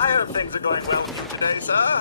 I hope things are going well for you today, sir.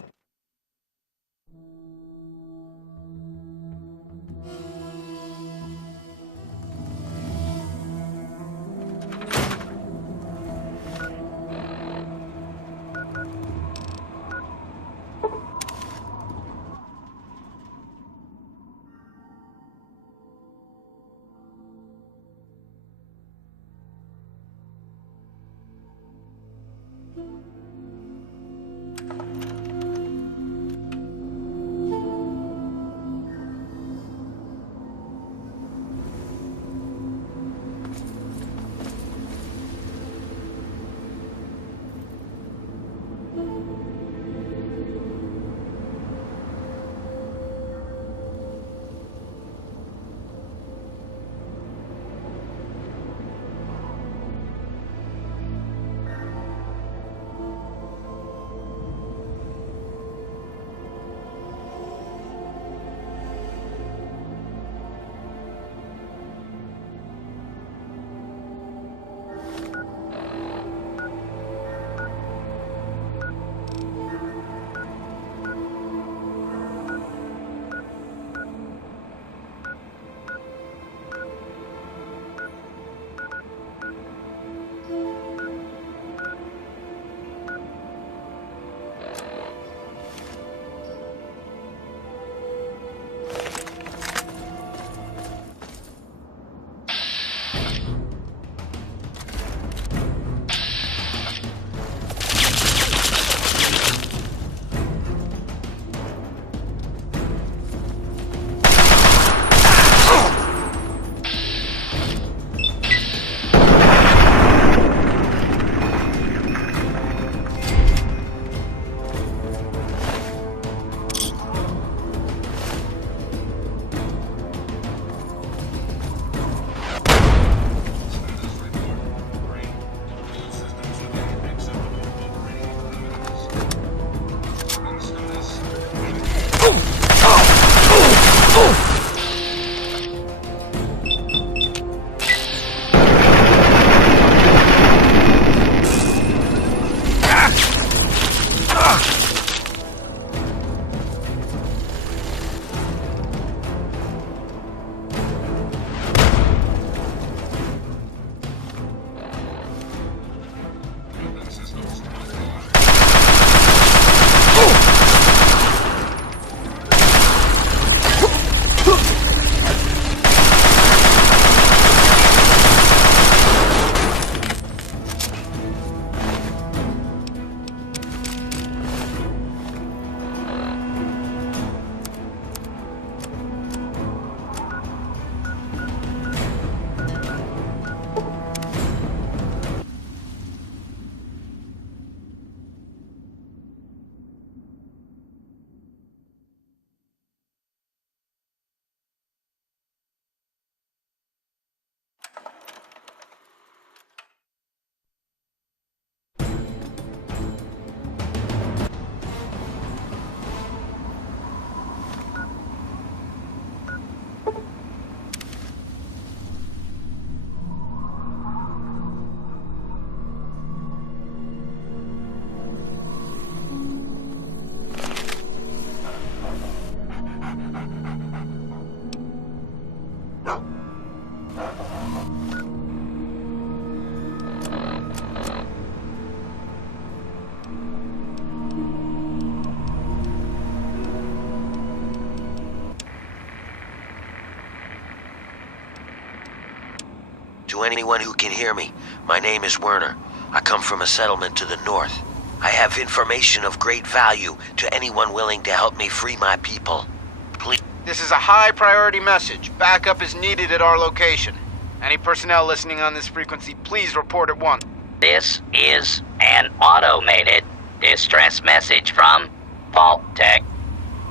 To anyone who can hear me, my name is Werner. I come from a settlement to the north. I have information of great value to anyone willing to help me free my people. Please. This is a high priority message. Backup is needed at our location. Any personnel listening on this frequency, please report at once. This is an automated distress message from Vault Tech.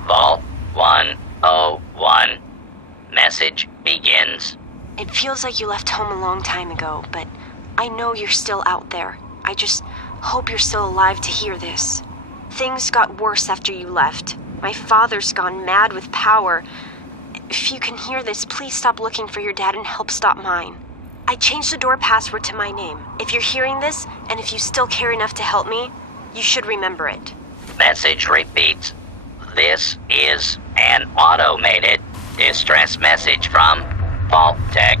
Vault 101. Message begins. It feels like you left home a long time ago, but I know you're still out there. I just hope you're still alive to hear this. Things got worse after you left. My father's gone mad with power. If you can hear this, please stop looking for your dad and help stop mine. I changed the door password to my name. If you're hearing this, and if you still care enough to help me, You should remember it. Message repeats. This is an automated distress message from Vault Tech.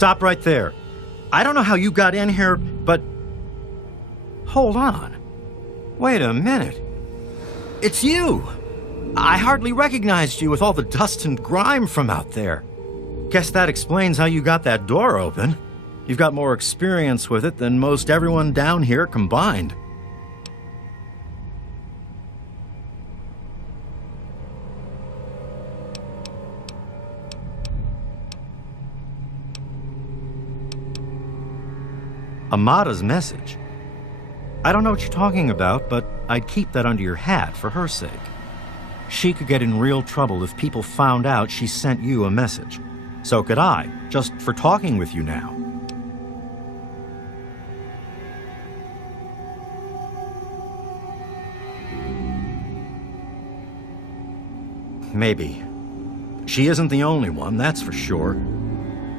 Stop right there. I don't know how you got in here, but... Hold on. Wait a minute. It's you! I hardly recognized you with all the dust and grime from out there. Guess that explains how you got that door open. You've got more experience with it than most everyone down here combined. Amada's message? I don't know what you're talking about, but I'd keep that under your hat for her sake. She could get in real trouble if people found out she sent you a message. So could I, just for talking with you now. Maybe. She isn't the only one, that's for sure.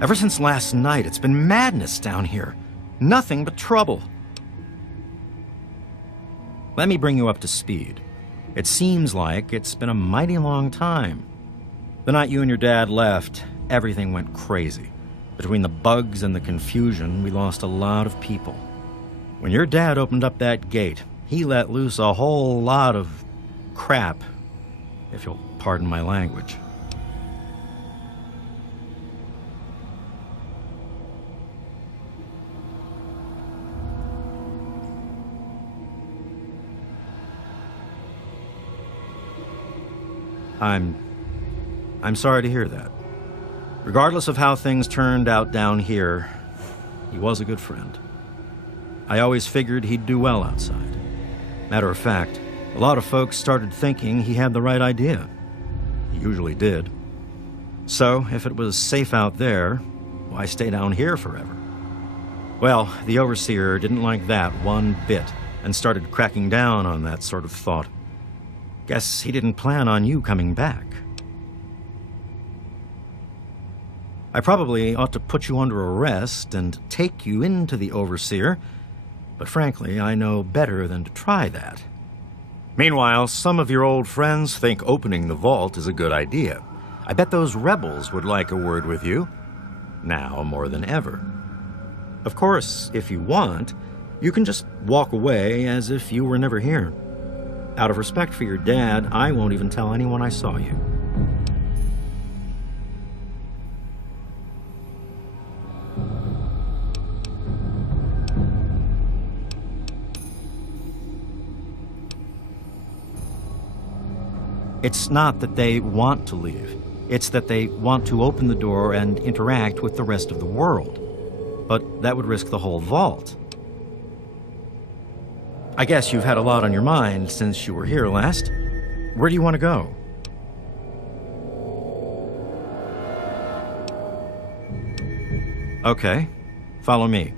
Ever since last night, it's been madness down here. Nothing but trouble. Let me bring you up to speed. It seems like it's been a mighty long time. The night you and your dad left, everything went crazy. Between the bugs and the confusion, we lost a lot of people. When your dad opened up that gate, he let loose a whole lot of crap, if you'll pardon my language. I'm sorry to hear that. Regardless of how things turned out down here, he was a good friend. I always figured he'd do well outside. Matter of fact, a lot of folks started thinking he had the right idea. He usually did. So, if it was safe out there, why stay down here forever? Well, the Overseer didn't like that one bit and started cracking down on that sort of thought. Guess he didn't plan on you coming back. I probably ought to put you under arrest and take you into the Overseer, but frankly, I know better than to try that. Meanwhile, some of your old friends think opening the vault is a good idea. I bet those rebels would like a word with you, now more than ever. Of course, if you want, you can just walk away as if you were never here. Out of respect for your dad, I won't even tell anyone I saw you. It's not that they want to leave. It's that they want to open the door and interact with the rest of the world. But that would risk the whole vault. I guess you've had a lot on your mind since you were here last. Where do you want to go? Okay, follow me.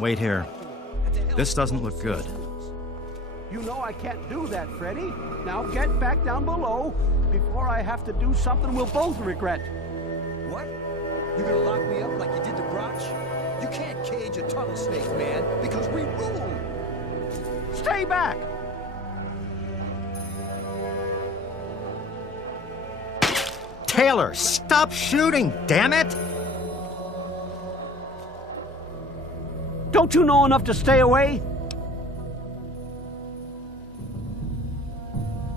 Wait here. This doesn't look good. You know I can't do that, Freddy. Now get back down below before I have to do something we'll both regret. What? You gonna lock me up like you did to Brotch? You can't cage a tunnel snake, man, because we rule! Stay back! Taylor, stop shooting, damn it! Don't you know enough to stay away?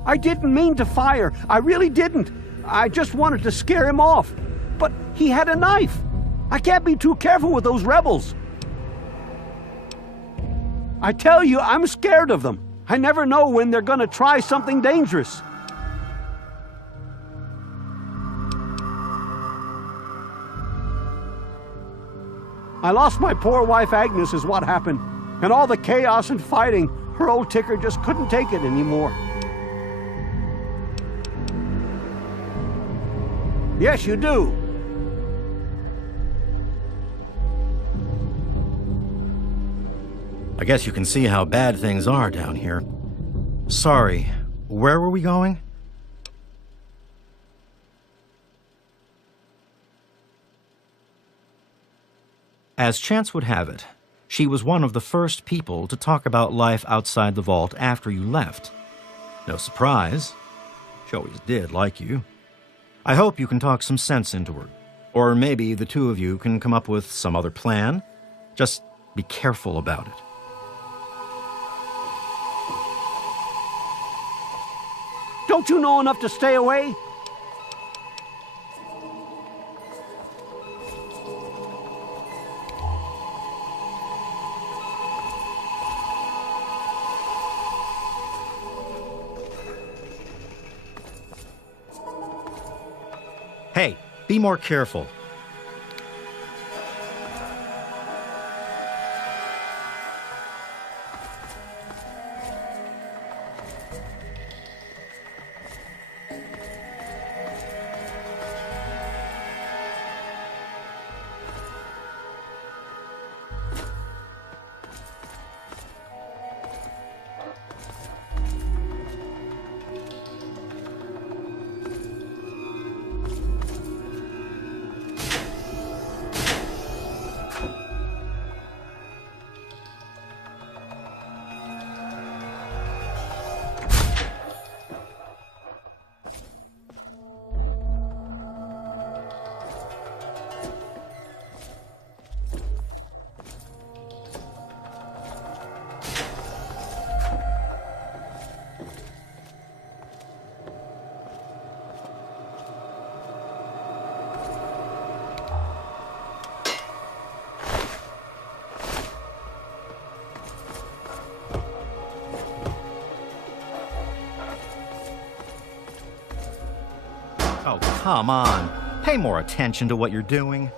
I didn't mean to fire. I really didn't. I just wanted to scare him off. But he had a knife. I can't be too careful with those rebels. I tell you, I'm scared of them. I never know when they're gonna try something dangerous. I lost my poor wife Agnes is what happened. And all the chaos and fighting, her old ticker just couldn't take it anymore. Yes, you do. I guess you can see how bad things are down here. Sorry, where were we going? As chance would have it, she was one of the first people to talk about life outside the vault after you left. No surprise. She always did like you. I hope you can talk some sense into her. Or maybe the two of you can come up with some other plan. Just be careful about it. Don't you know enough to stay away? Hey, be more careful. Oh, come on. Pay more attention to what you're doing.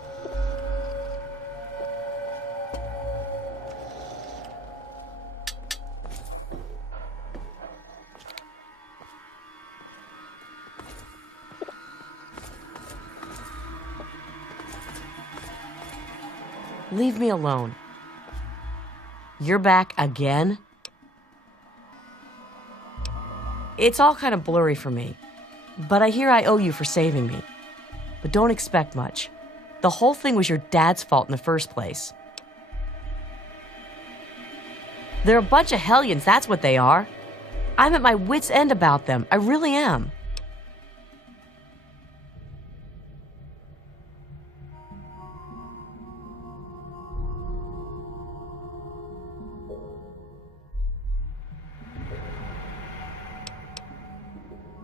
Leave me alone. You're back again? It's all kind of blurry for me. But I hear I owe you for saving me. But don't expect much. The whole thing was your dad's fault in the first place. They're a bunch of hellions, that's what they are. I'm at my wit's end about them. I really am.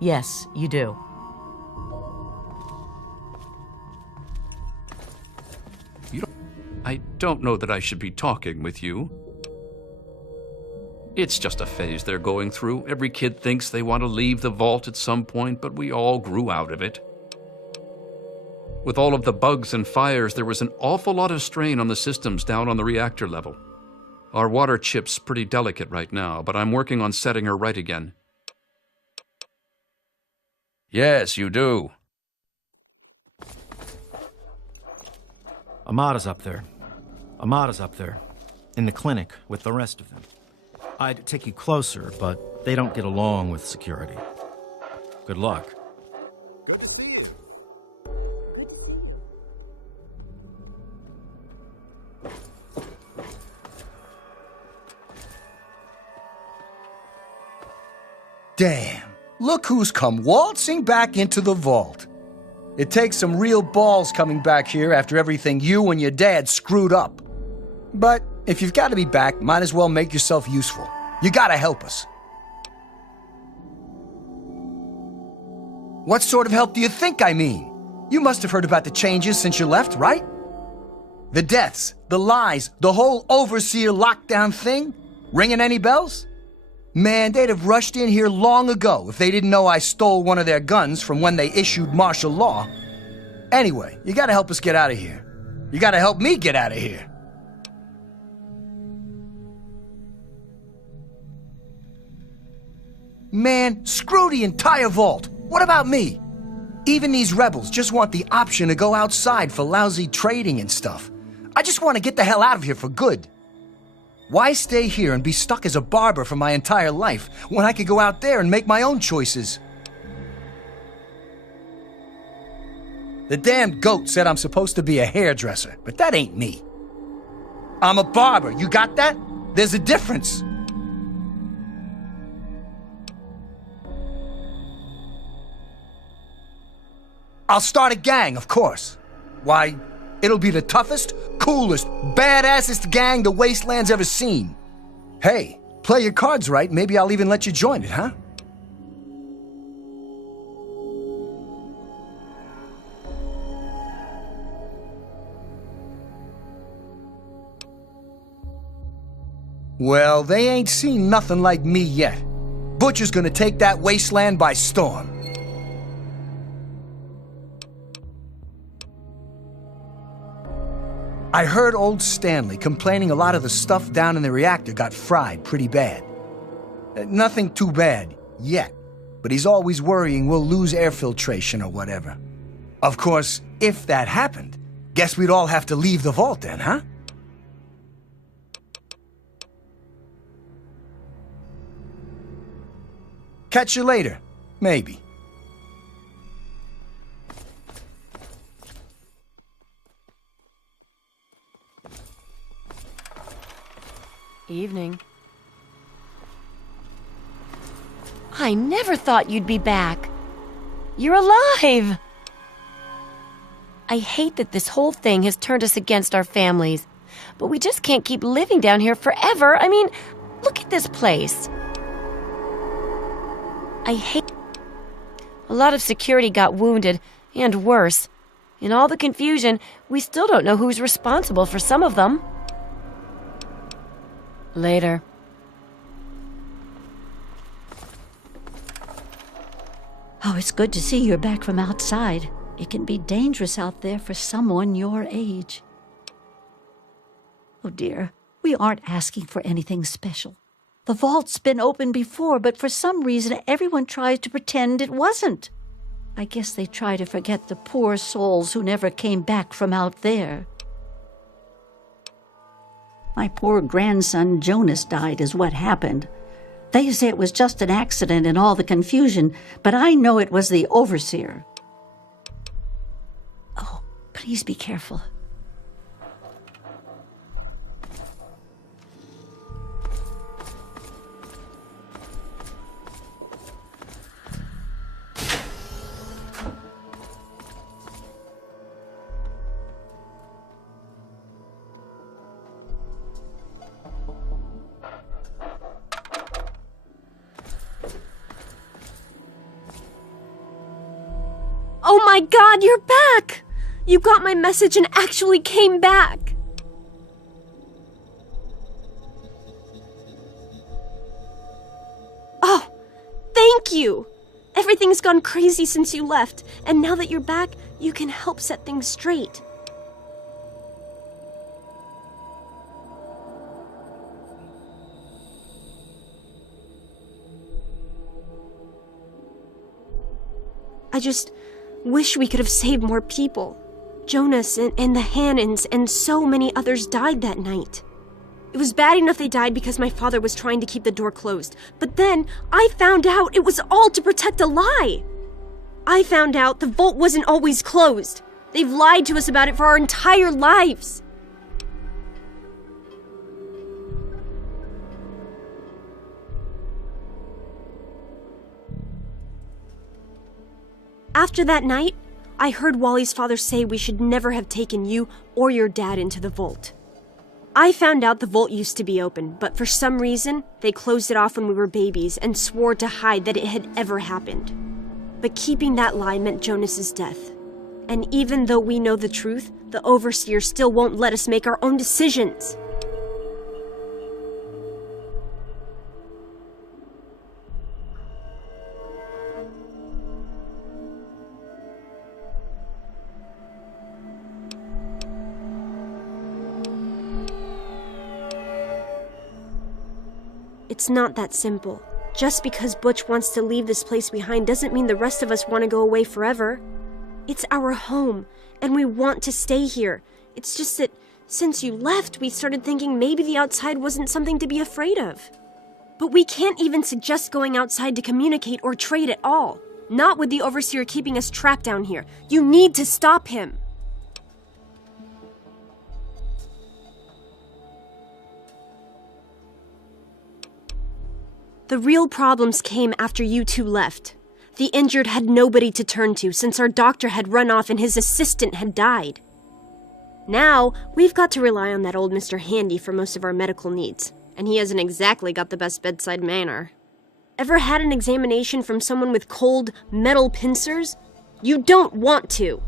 Yes, you do. I don't know that I should be talking with you. It's just a phase they're going through. Every kid thinks they want to leave the vault at some point, but we all grew out of it. With all of the bugs and fires, there was an awful lot of strain on the systems down on the reactor level. Our water chip's pretty delicate right now, but I'm working on setting her right again. Yes, you do. Amada's up there. Amada's up there. in the clinic with the rest of them. I'd take you closer, but they don't get along with security. Good luck. Good to see you. Damn, look who's come waltzing back into the vault. It takes some real balls coming back here after everything you and your dad screwed up. But if you've got to be back, might as well make yourself useful. You gotta help us. What sort of help do you think I mean? You must have heard about the changes since you left, right? The deaths, the lies, the whole overseer lockdown thing? Ringing any bells? Man, they'd have rushed in here long ago if they didn't know I stole one of their guns from when they issued martial law. Anyway, you gotta help us get out of here. You gotta help me get out of here. Man, screw the entire vault. What about me? Even these rebels just want the option to go outside for lousy trading and stuff. I just want to get the hell out of here for good. Why stay here and be stuck as a barber for my entire life when I could go out there and make my own choices? The damn goat said I'm supposed to be a hairdresser, but that ain't me. I'm a barber, you got that? There's a difference. I'll start a gang, of course. Why, it'll be the toughest, coolest, badassest gang the Wasteland's ever seen. Hey, play your cards right, maybe I'll even let you join it, huh? Well, they ain't seen nothing like me yet. Butcher's gonna take that Wasteland by storm. I heard old Stanley complaining a lot of the stuff down in the reactor got fried pretty bad. Nothing too bad, yet. But he's always worrying we'll lose air filtration or whatever. Of course, if that happened, guess we'd all have to leave the vault then, huh? Catch you later, maybe. Evening. I never thought you'd be back. You're alive! I hate that this whole thing has turned us against our families, but we just can't keep living down here forever. I mean, look at this place. I hate... A lot of security got wounded, and worse. In all the confusion, we still don't know who's responsible for some of them. Later. Oh, it's good to see you're back from outside. It can be dangerous out there for someone your age. Oh dear, we aren't asking for anything special. The vault's been open before, but for some reason everyone tries to pretend it wasn't. I guess they try to forget the poor souls who never came back from out there. My poor grandson Jonas died is what happened. They say it was just an accident in all the confusion, but I know it was the overseer. Oh, please be careful. Oh my God, you're back! You got my message and actually came back! Oh, thank you! Everything's gone crazy since you left, and now that you're back, you can help set things straight. I just wish we could have saved more people. Jonas and the Hannons and so many others died that night. It was bad enough they died because my father was trying to keep the door closed. But then, I found out it was all to protect a lie. I found out the vault wasn't always closed. They've lied to us about it for our entire lives. After that night, I heard Wally's father say we should never have taken you or your dad into the vault. I found out the vault used to be open, but for some reason, they closed it off when we were babies and swore to hide that it had ever happened. But keeping that lie meant Jonas's death. And even though we know the truth, the Overseer still won't let us make our own decisions. It's not that simple. Just because Butch wants to leave this place behind doesn't mean the rest of us want to go away forever. It's our home, and we want to stay here. It's just that since you left, we started thinking maybe the outside wasn't something to be afraid of. But we can't even suggest going outside to communicate or trade at all. Not with the Overseer keeping us trapped down here. You need to stop him. The real problems came after you two left. The injured had nobody to turn to since our doctor had run off and his assistant had died. Now, we've got to rely on that old Mr. Handy for most of our medical needs, and he hasn't exactly got the best bedside manner. Ever had an examination from someone with cold, metal pincers? You don't want to.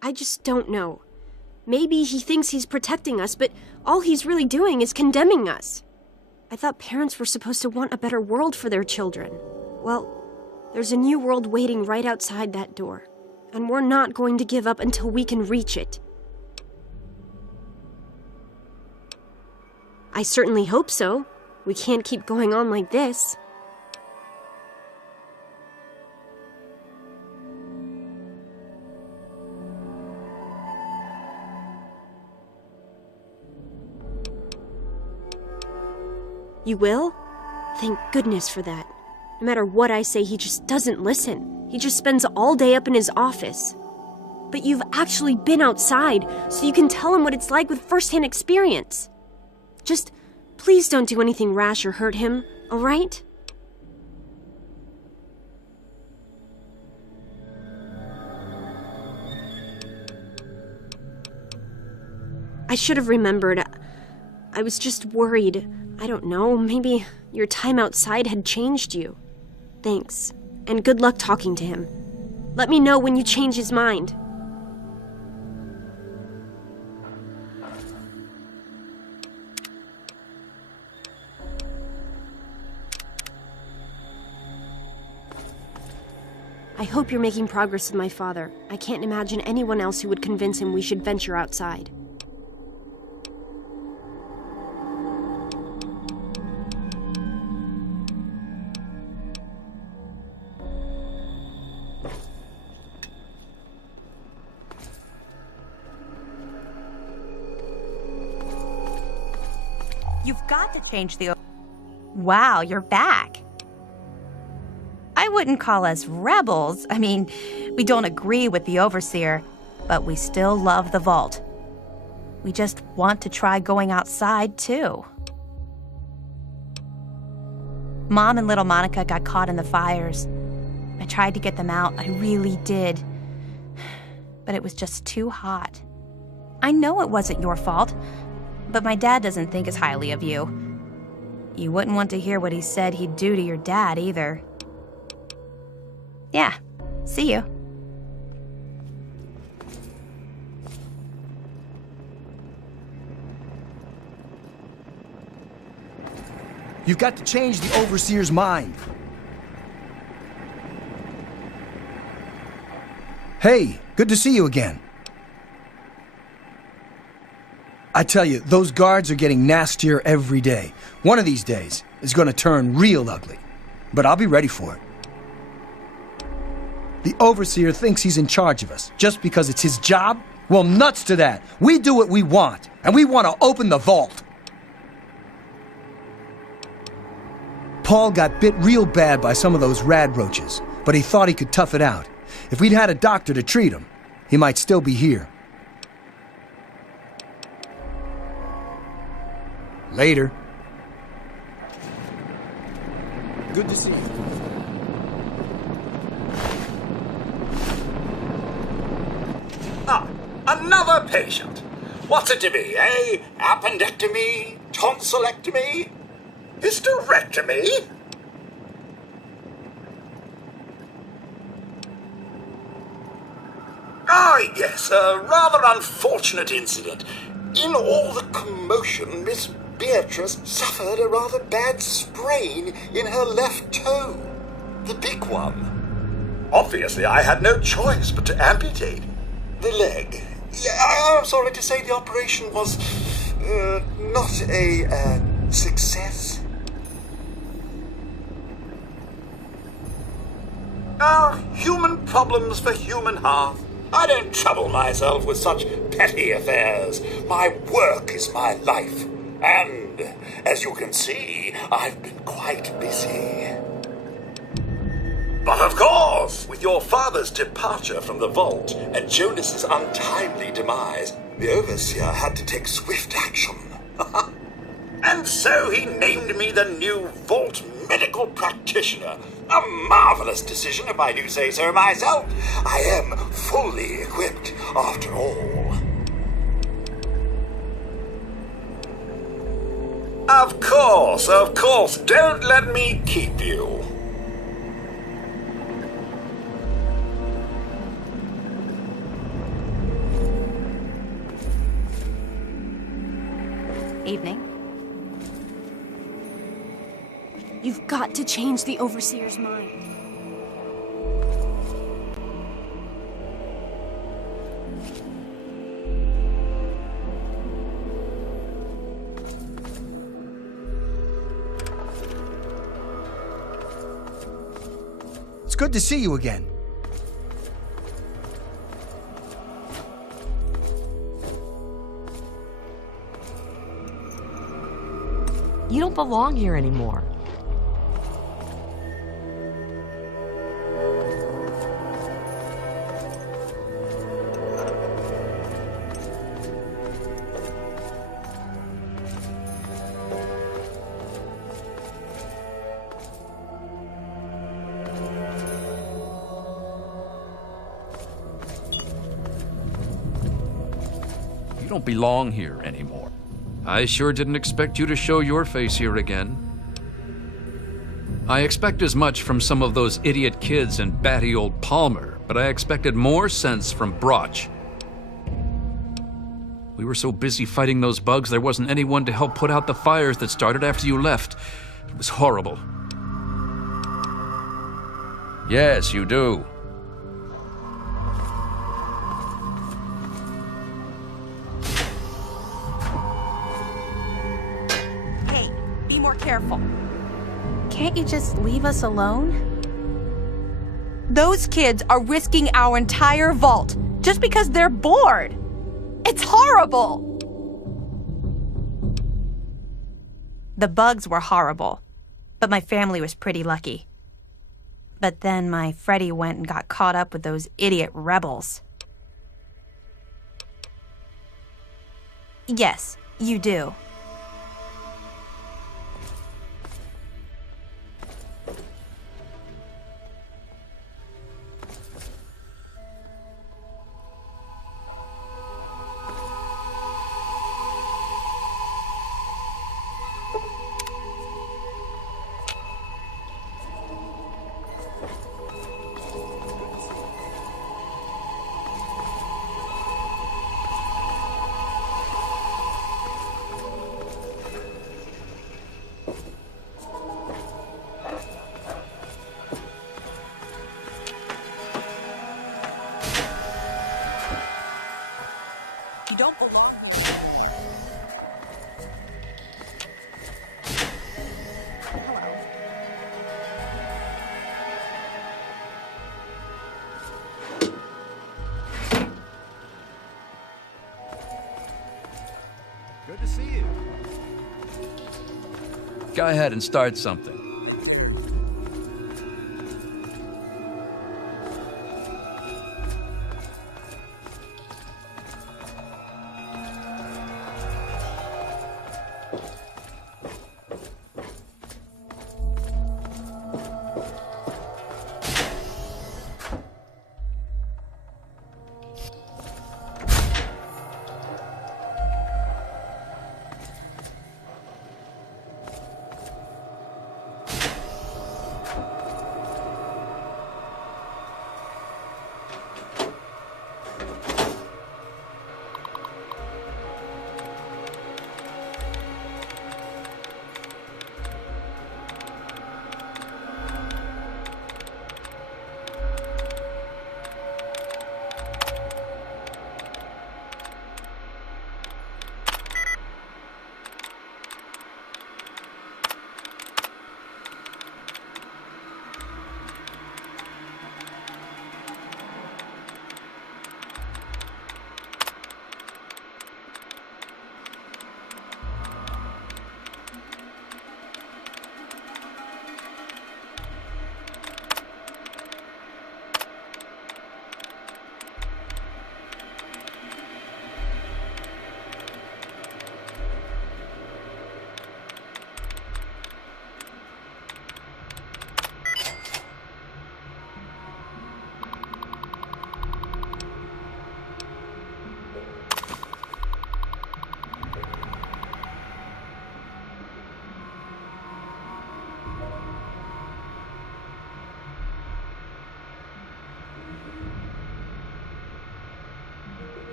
I just don't know. Maybe he thinks he's protecting us, but all he's really doing is condemning us. I thought parents were supposed to want a better world for their children. Well, there's a new world waiting right outside that door, and we're not going to give up until we can reach it. I certainly hope so. We can't keep going on like this. You will? Thank goodness for that. No matter what I say, he just doesn't listen. He just spends all day up in his office. But you've actually been outside, so you can tell him what it's like with first-hand experience. Just, please don't do anything rash or hurt him, all right? I should have remembered. I was just worried. I don't know, maybe your time outside had changed you. Thanks, and good luck talking to him. Let me know when you change his mind. I hope you're making progress with my father. I can't imagine anyone else who would convince him we should venture outside. You've got to change the... Wow, you're back. I wouldn't call us rebels. I mean, we don't agree with the Overseer, but we still love the vault. We just want to try going outside, too. Mom and little Monica got caught in the fires. I tried to get them out, I really did. But it was just too hot. I know it wasn't your fault, but my dad doesn't think as highly of you. You wouldn't want to hear what he said he'd do to your dad, either. Yeah, see you. You've got to change the Overseer's mind. Hey, good to see you again. I tell you, those guards are getting nastier every day. One of these days is going to turn real ugly. But I'll be ready for it. The Overseer thinks he's in charge of us just because it's his job? Well, nuts to that. We do what we want, and we want to open the vault. Paul got bit real bad by some of those rad roaches, but he thought he could tough it out. If we'd had a doctor to treat him, he might still be here. Later. Good to see you. Another patient. What's it to be, eh? Appendectomy? Tonsillectomy? Hysterectomy? Ah, yes, a rather unfortunate incident. In all the commotion, Miss Beatrice suffered a rather bad sprain in her left toe. The big one. Obviously, I had no choice but to amputate the leg. I'm sorry to say the operation was not a success. Human problems for human hearth. I don't trouble myself with such petty affairs. My work is my life. And, as you can see, I've been quite busy. But of course, with your father's departure from the vault and Jonas's untimely demise, the Overseer had to take swift action. And so he named me the new Vault Medical Practitioner. A marvelous decision, if I do say so myself. I am fully equipped, after all. Of course. Don't let me keep you. Evening. You've got to change the Overseer's mind. It's good to see you again. You don't belong here anymore. You don't belong here anymore. I sure didn't expect you to show your face here again. I expect as much from some of those idiot kids and batty old Palmer, but I expected more sense from Broch. We were so busy fighting those bugs, there wasn't anyone to help put out the fires that started after you left. It was horrible. Yes, you do. Be more careful. Can't you just leave us alone? Those kids are risking our entire vault just because they're bored. It's horrible. The bugs were horrible, but my family was pretty lucky. But then my Freddy went and got caught up with those idiot rebels. Yes, you do. You don't belong. Good to see you. Go ahead and start something.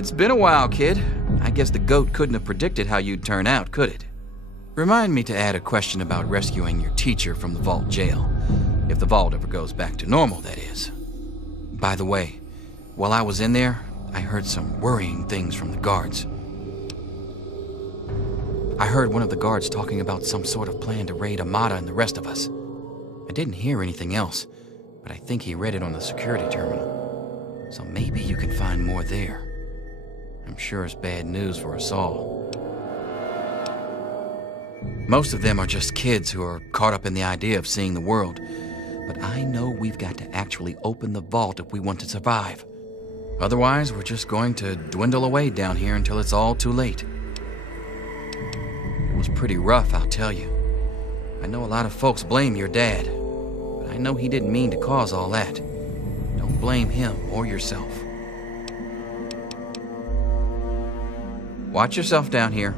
It's been a while, kid. I guess the goat couldn't have predicted how you'd turn out, could it? Remind me to add a question about rescuing your teacher from the vault jail. If the vault ever goes back to normal, that is. By the way, while I was in there, I heard some worrying things from the guards. I heard one of the guards talking about some sort of plan to raid Amata and the rest of us. I didn't hear anything else, but I think he read it on the security terminal. So maybe you can find more there. I'm sure it's bad news for us all. Most of them are just kids who are caught up in the idea of seeing the world. But I know we've got to actually open the vault if we want to survive. Otherwise, we're just going to dwindle away down here until it's all too late. It was pretty rough, I'll tell you. I know a lot of folks blame your dad, but I know he didn't mean to cause all that. Don't blame him or yourself. Watch yourself down here.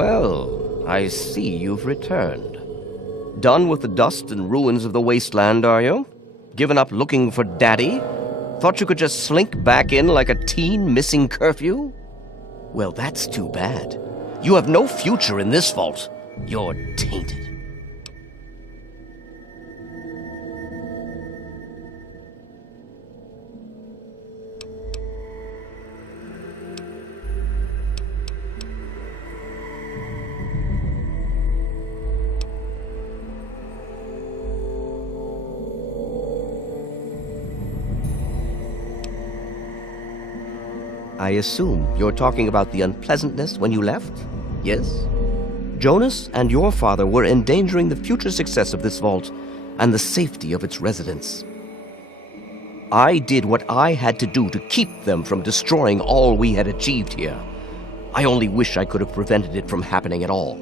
Well, I see you've returned. Done with the dust and ruins of the wasteland, are you? Given up looking for Daddy? Thought you could just slink back in like a teen missing curfew? Well, that's too bad. You have no future in this vault. You're tainted. I assume you're talking about the unpleasantness when you left? Yes? Jonas and your father were endangering the future success of this vault and the safety of its residents. I did what I had to do to keep them from destroying all we had achieved here. I only wish I could have prevented it from happening at all.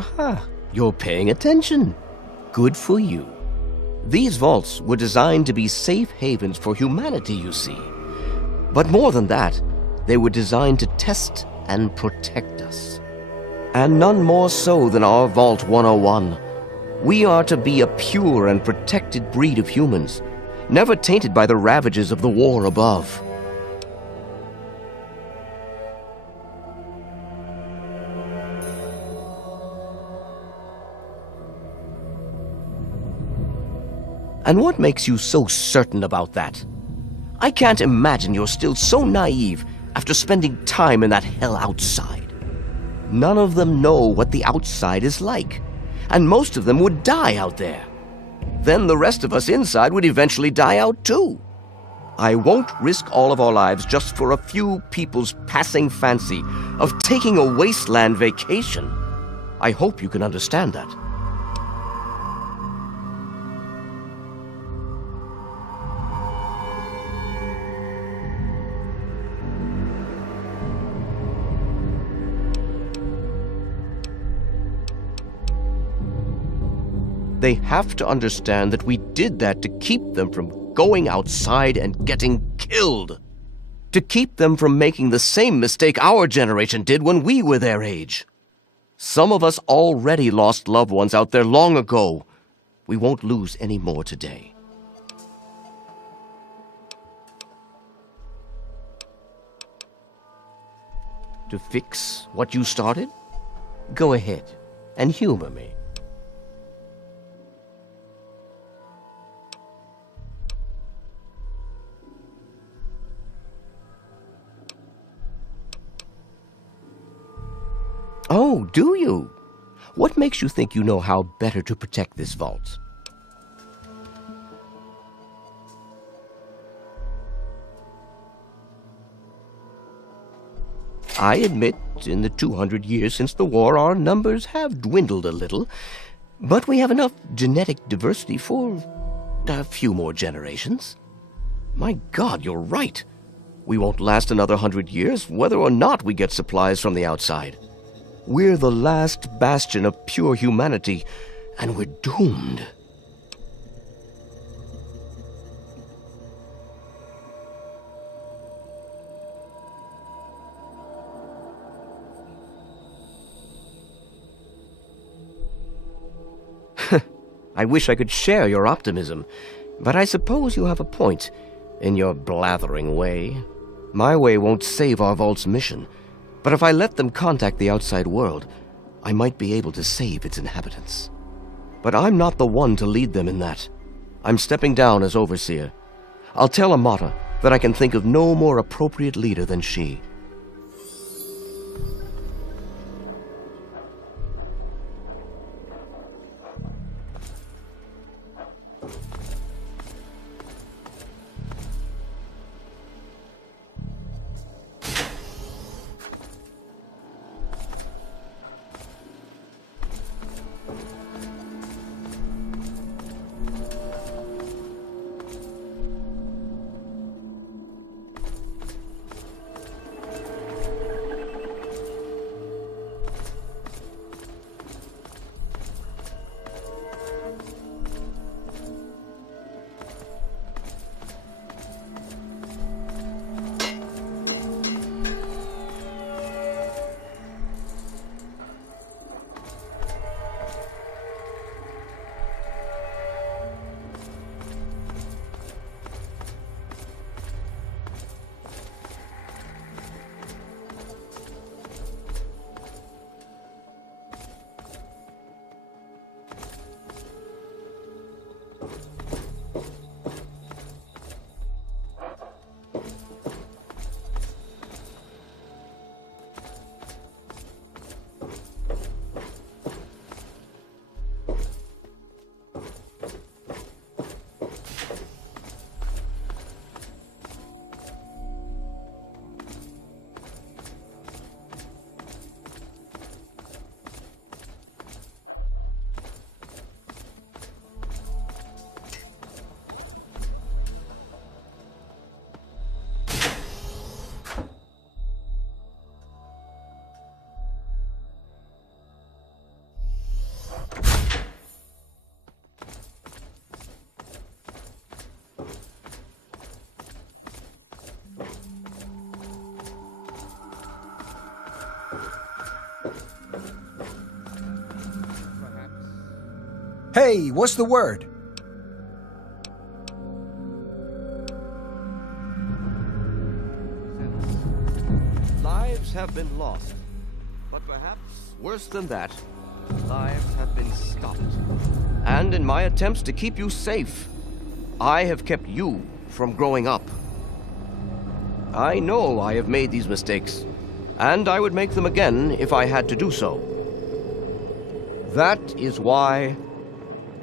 Aha, you're paying attention. Good for you. These vaults were designed to be safe havens for humanity, you see. But more than that, they were designed to test and protect us. And none more so than our Vault 101. We are to be a pure and protected breed of humans, never tainted by the ravages of the war above. And what makes you so certain about that? I can't imagine you're still so naive after spending time in that hell outside. None of them know what the outside is like, and most of them would die out there. Then the rest of us inside would eventually die out too. I won't risk all of our lives just for a few people's passing fancy of taking a wasteland vacation. I hope you can understand that. They have to understand that we did that to keep them from going outside and getting killed. To keep them from making the same mistake our generation did when we were their age. Some of us already lost loved ones out there long ago. We won't lose any more today. To fix what you started? Go ahead and humor me. Oh, do you? What makes you think you know how better to protect this vault? I admit, in the 200 years since the war, our numbers have dwindled a little, but we have enough genetic diversity for a few more generations. My God, you're right. We won't last another 100 years, whether or not we get supplies from the outside. We're the last bastion of pure humanity, and we're doomed. I wish I could share your optimism, but I suppose you have a point in your blathering way. My way won't save our vault's mission. But if I let them contact the outside world, I might be able to save its inhabitants. But I'm not the one to lead them in that. I'm stepping down as overseer. I'll tell Amata that I can think of no more appropriate leader than she. Hey, what's the word? Lives have been lost. But perhaps worse than that, lives have been stopped. And in my attempts to keep you safe, I have kept you from growing up. I know I have made these mistakes, and I would make them again if I had to do so. That is why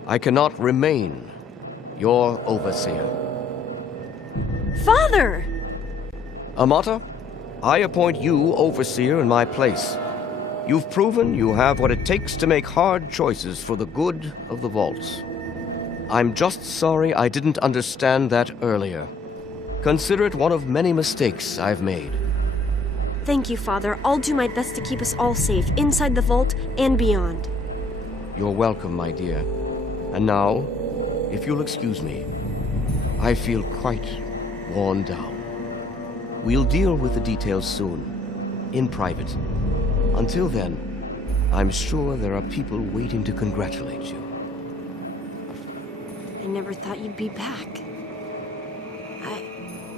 I cannot remain your overseer. Father! Amata, I appoint you overseer in my place. You've proven you have what it takes to make hard choices for the good of the vaults. I'm just sorry I didn't understand that earlier. Consider it one of many mistakes I've made. Thank you, Father. I'll do my best to keep us all safe, inside the vault and beyond. You're welcome, my dear. And now, if you'll excuse me, I feel quite worn down. We'll deal with the details soon, in private. Until then, I'm sure there are people waiting to congratulate you. I never thought you'd be back.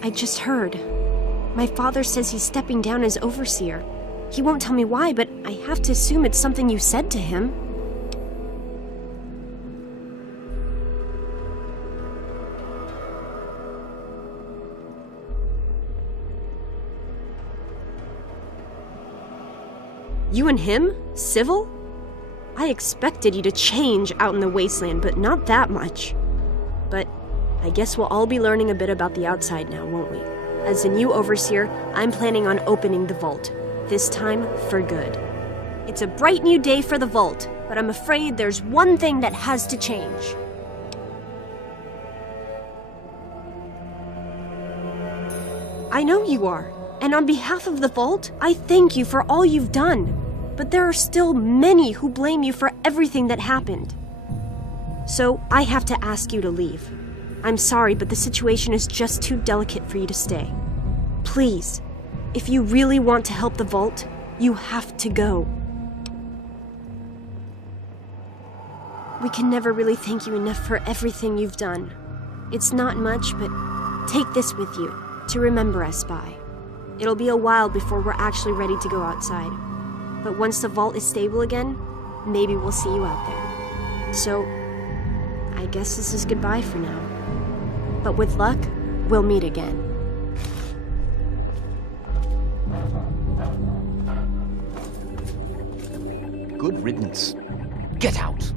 I just heard. My father says he's stepping down as overseer. He won't tell me why, but I have to assume it's something you said to him. You and him? Civil? I expected you to change out in the wasteland, but not that much. But I guess we'll all be learning a bit about the outside now, won't we? As the new overseer, I'm planning on opening the vault. This time, for good. It's a bright new day for the vault, but I'm afraid there's one thing that has to change. I know you are. And on behalf of the vault, I thank you for all you've done. But there are still many who blame you for everything that happened. So I have to ask you to leave. I'm sorry, but the situation is just too delicate for you to stay. Please, if you really want to help the vault, you have to go. We can never really thank you enough for everything you've done. It's not much, but take this with you to remember us by. It'll be a while before we're actually ready to go outside. But once the vault is stable again, maybe we'll see you out there. So, I guess this is goodbye for now. But with luck, we'll meet again. Good riddance. Get out!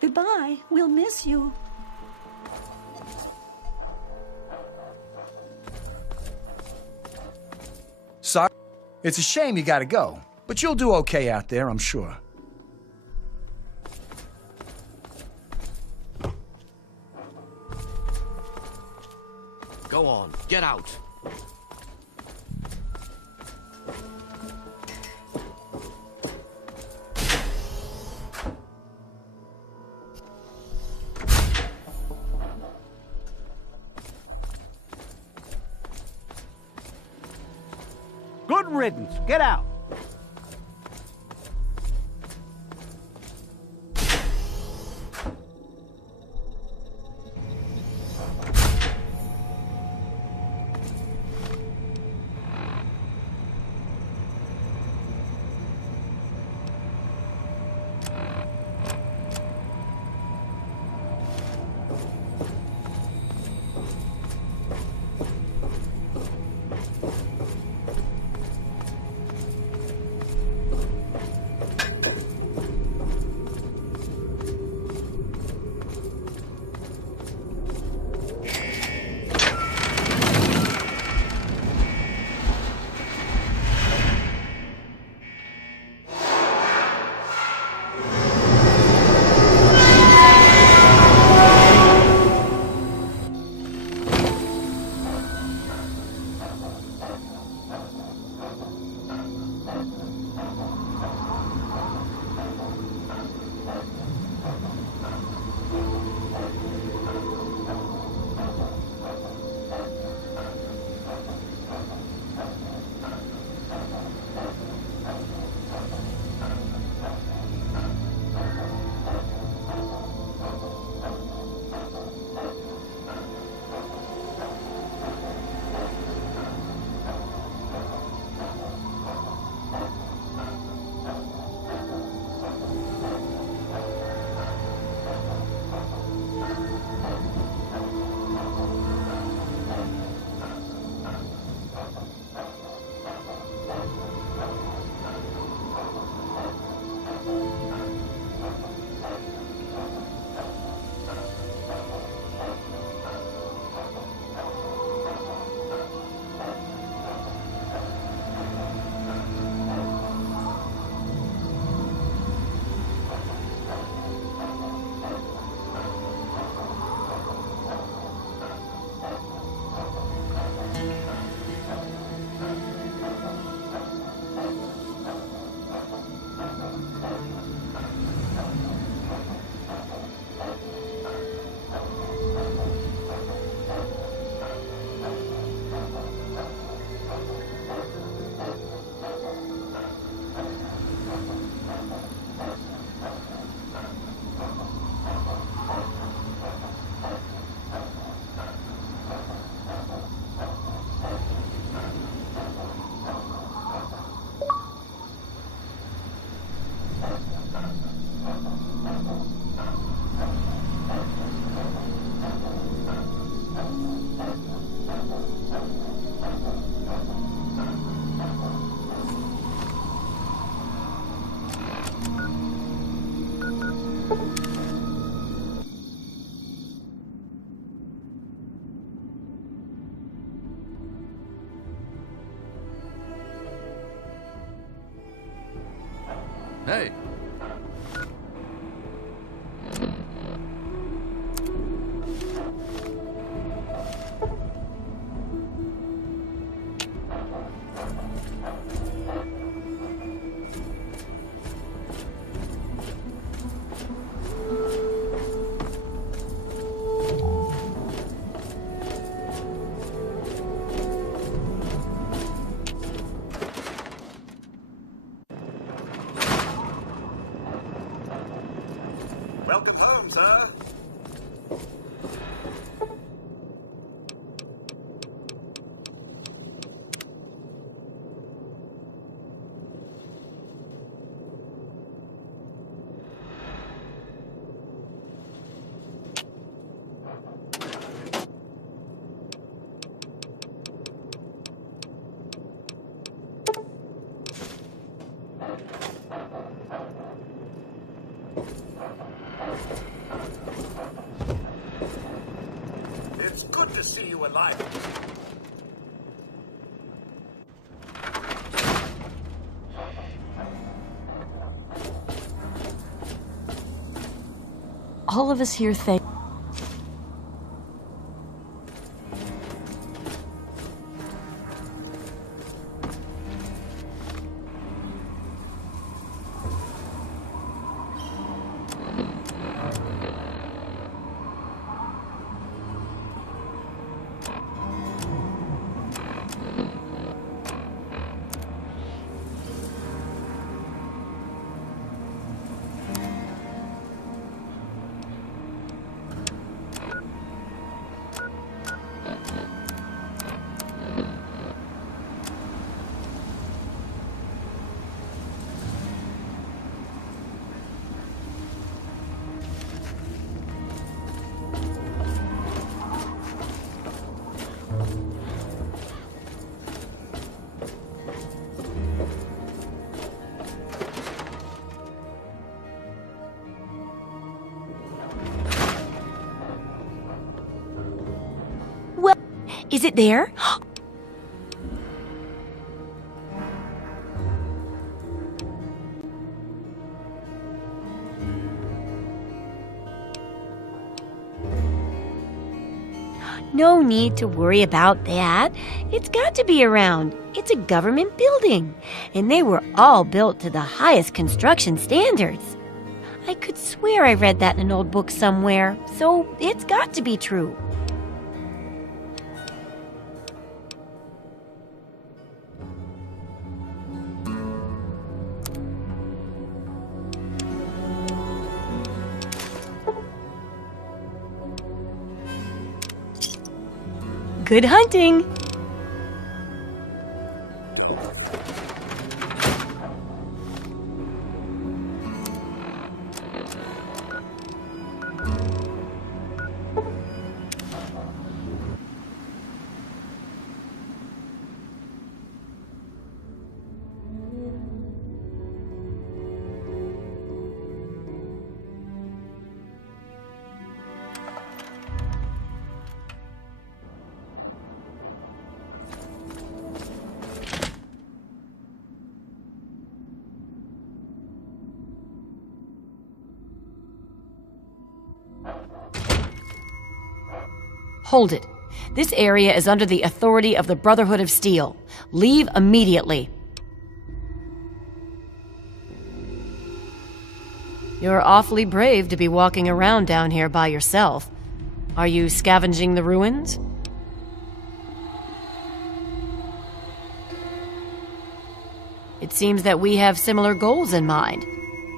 Goodbye. We'll miss you. Sorry. It's a shame you gotta go, but you'll do okay out there, I'm sure. Go on, get out! Good riddance. Get out. Hey. Welcome home, sir. It's good to see you alive. All of us here think. Well, is it there? No need to worry about that. It's got to be around. It's a government building, and they were all built to the highest construction standards. I could swear I read that in an old book somewhere, so it's got to be true. Good hunting! Hold it. This area is under the authority of the Brotherhood of Steel. Leave immediately. You're awfully brave to be walking around down here by yourself. Are you scavenging the ruins? It seems that we have similar goals in mind.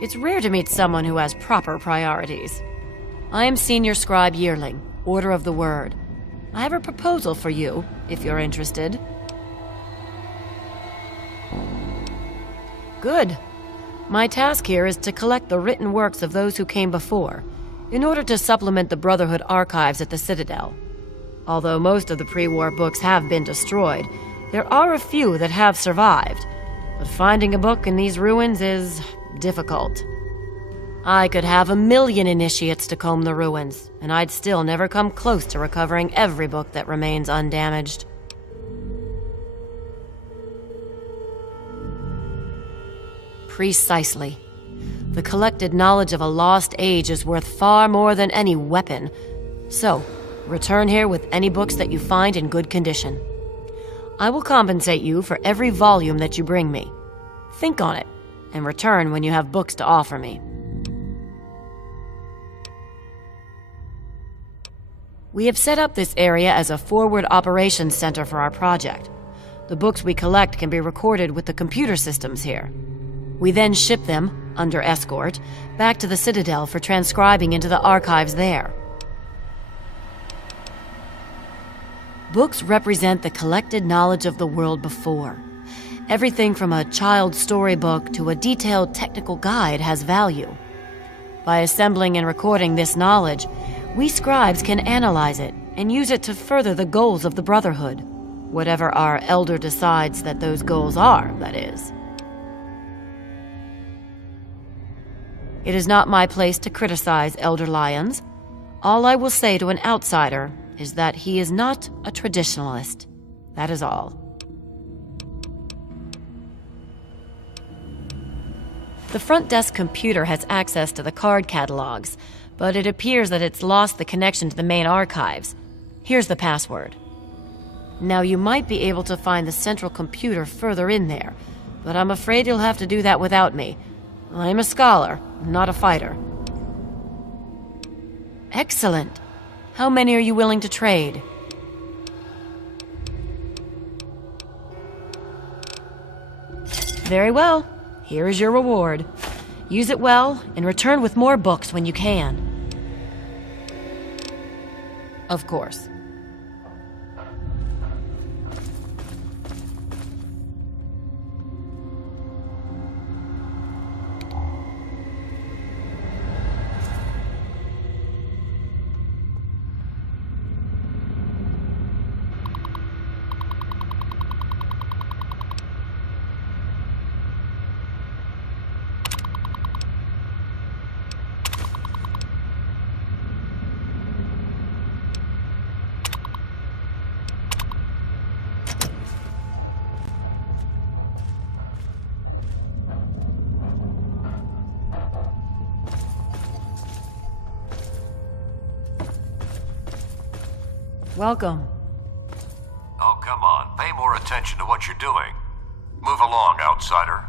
It's rare to meet someone who has proper priorities. I am Senior Scribe Yearling, Order of the Word. I have a proposal for you, if you're interested. Good. My task here is to collect the written works of those who came before, in order to supplement the Brotherhood archives at the Citadel. Although most of the pre-war books have been destroyed, there are a few that have survived. But finding a book in these ruins is difficult. I could have 1,000,000 initiates to comb the ruins, and I'd still never come close to recovering every book that remains undamaged. Precisely. The collected knowledge of a lost age is worth far more than any weapon. So, return here with any books that you find in good condition. I will compensate you for every volume that you bring me. Think on it, and return when you have books to offer me. We have set up this area as a forward operations center for our project. The books we collect can be recorded with the computer systems here. We then ship them, under escort, back to the Citadel for transcribing into the archives there. Books represent the collected knowledge of the world before. Everything from a child's storybook to a detailed technical guide has value. By assembling and recording this knowledge, we scribes can analyze it and use it to further the goals of the Brotherhood. Whatever our elder decides that those goals are, that is. It is not my place to criticize Elder Lyons. All I will say to an outsider is that he is not a traditionalist. That is all. The front desk computer has access to the card catalogs, but it appears that it's lost the connection to the main archives. Here's the password. Now, you might be able to find the central computer further in there, but I'm afraid you'll have to do that without me. I'm a scholar, not a fighter. Excellent. How many are you willing to trade? Very well. Here is your reward. Use it well, and return with more books when you can. Of course. Welcome. Oh, come on. Pay more attention to what you're doing. Move along, outsider.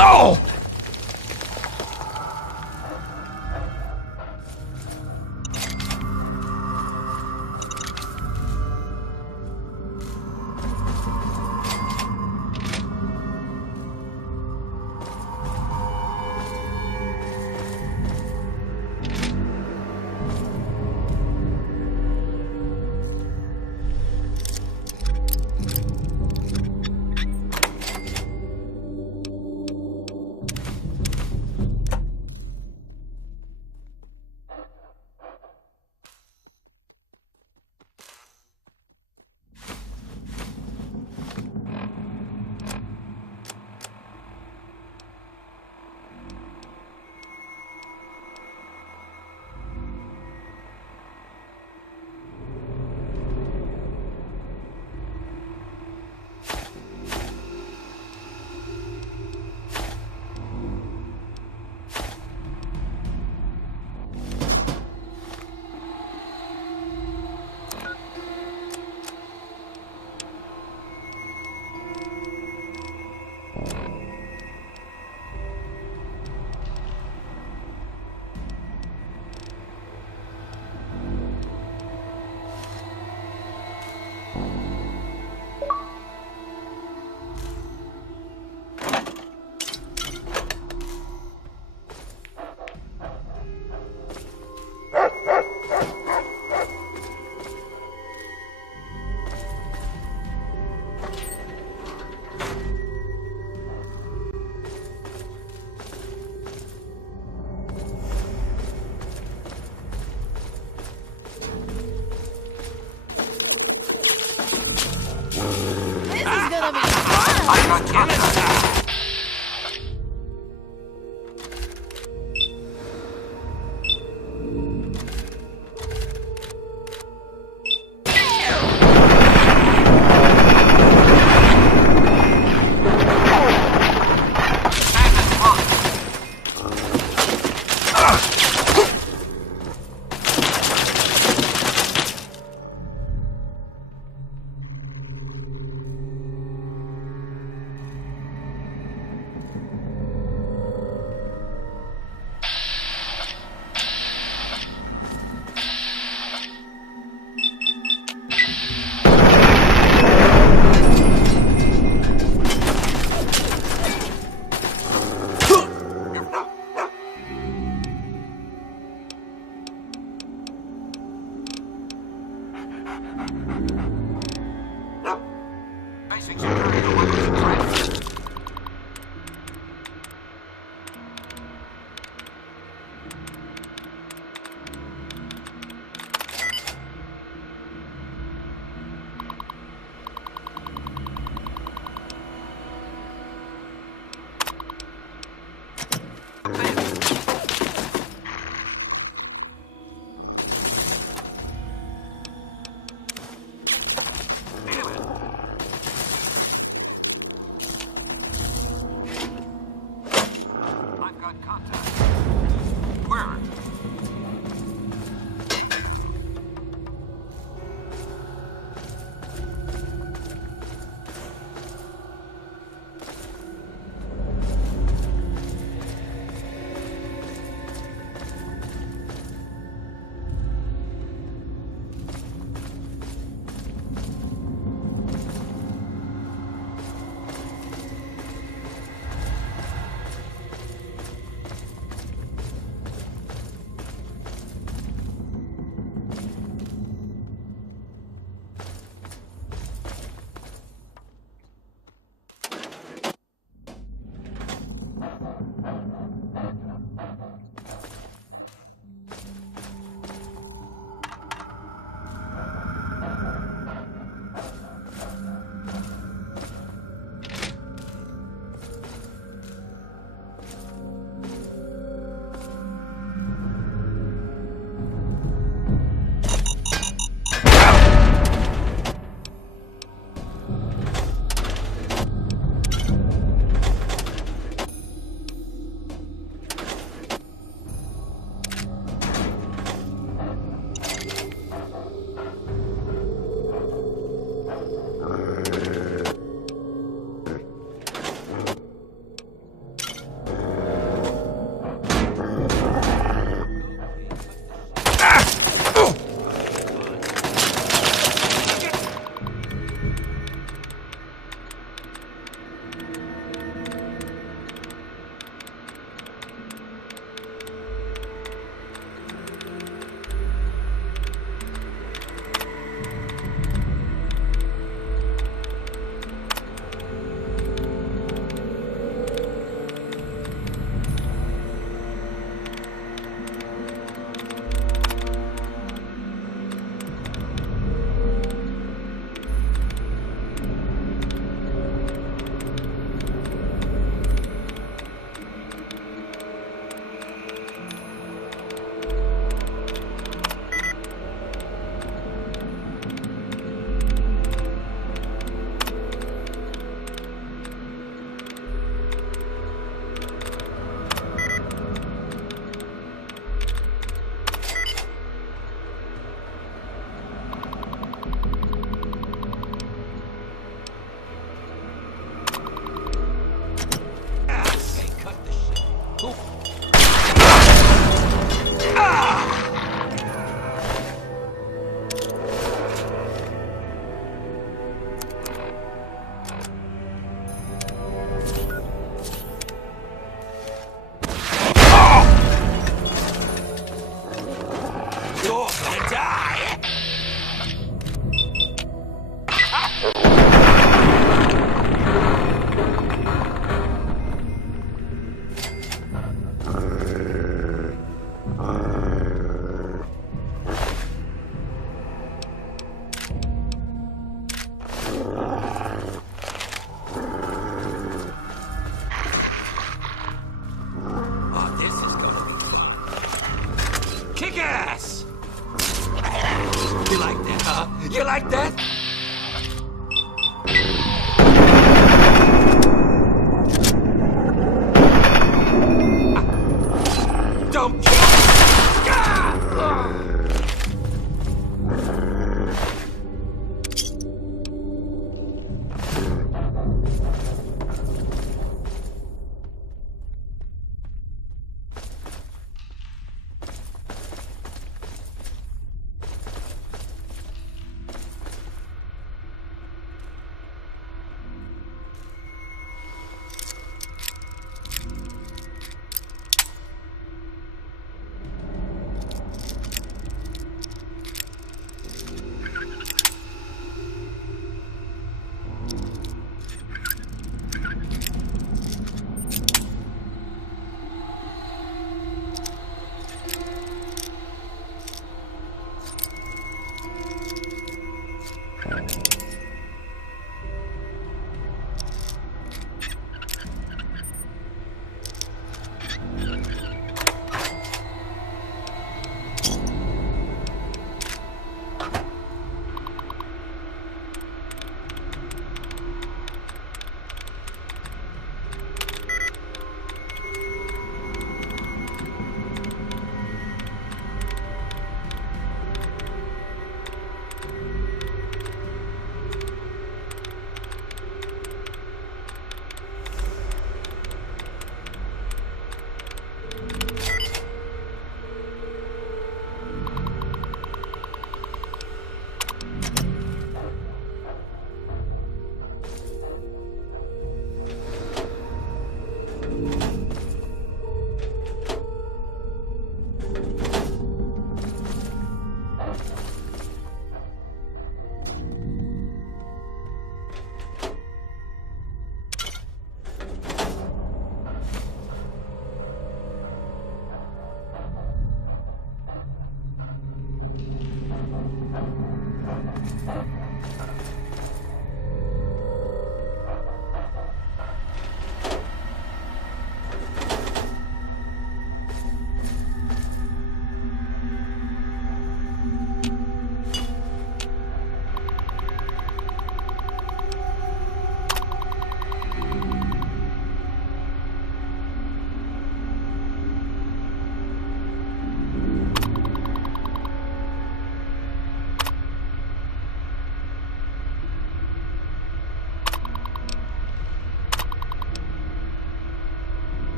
Oh!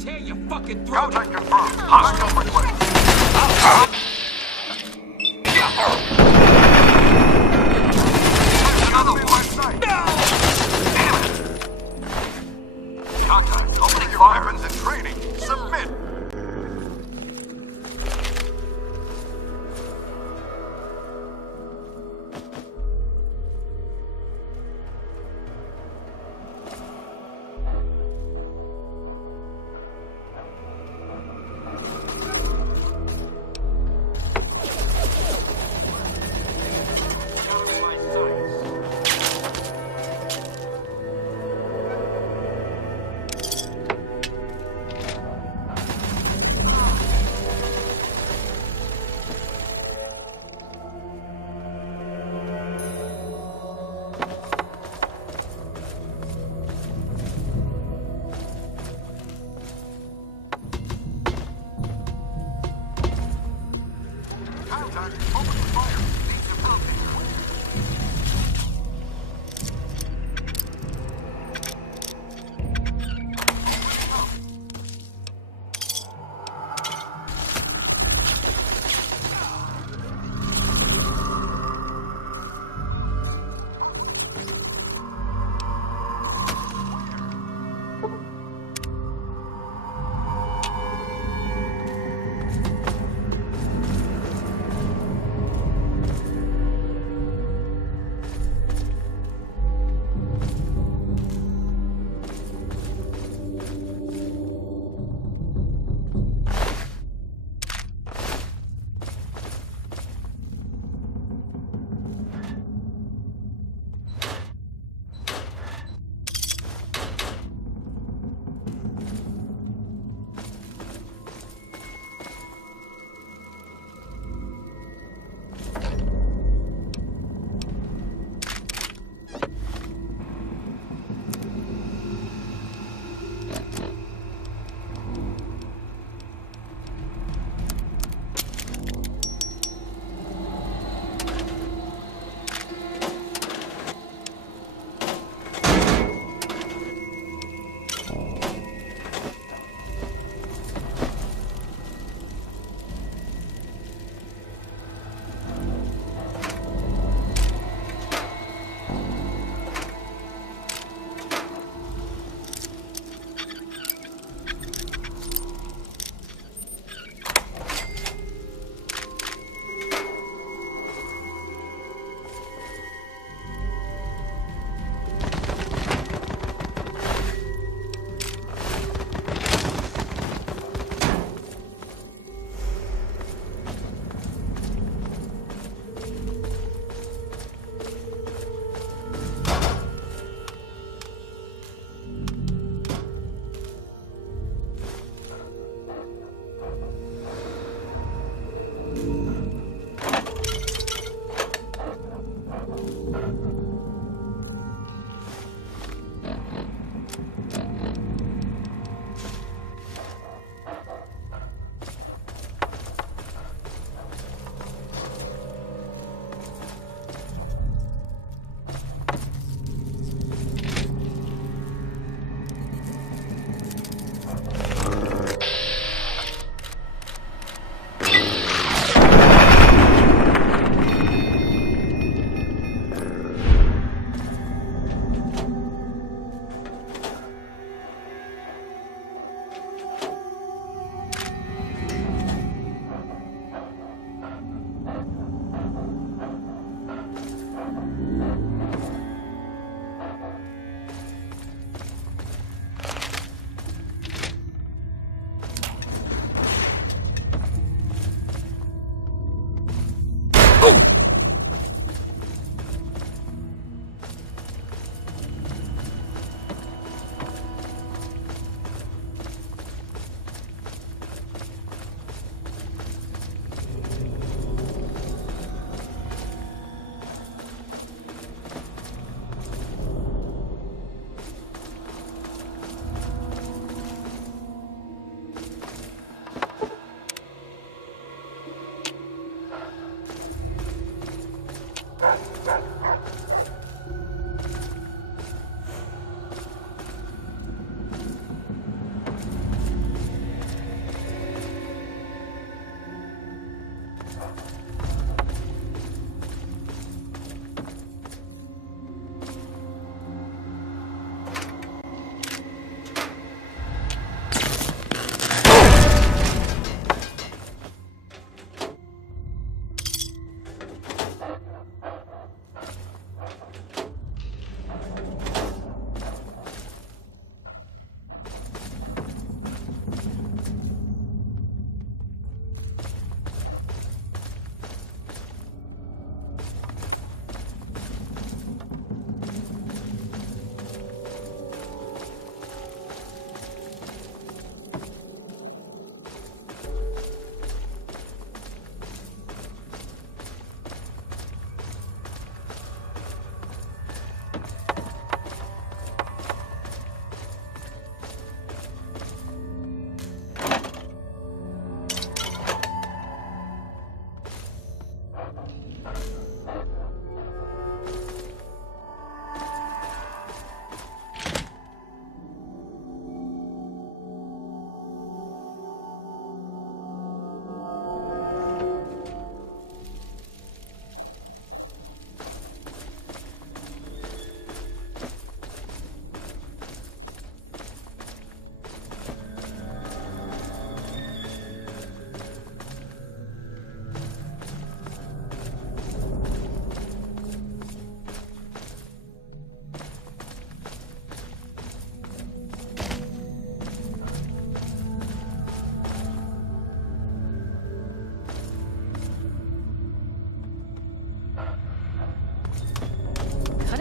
tear your fucking throat. Contact confirmed. Hostile request. There's another one. Damn it. Contact. Opening fire. Weapons and training. Submit.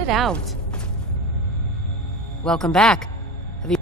it out. Welcome back. Have you...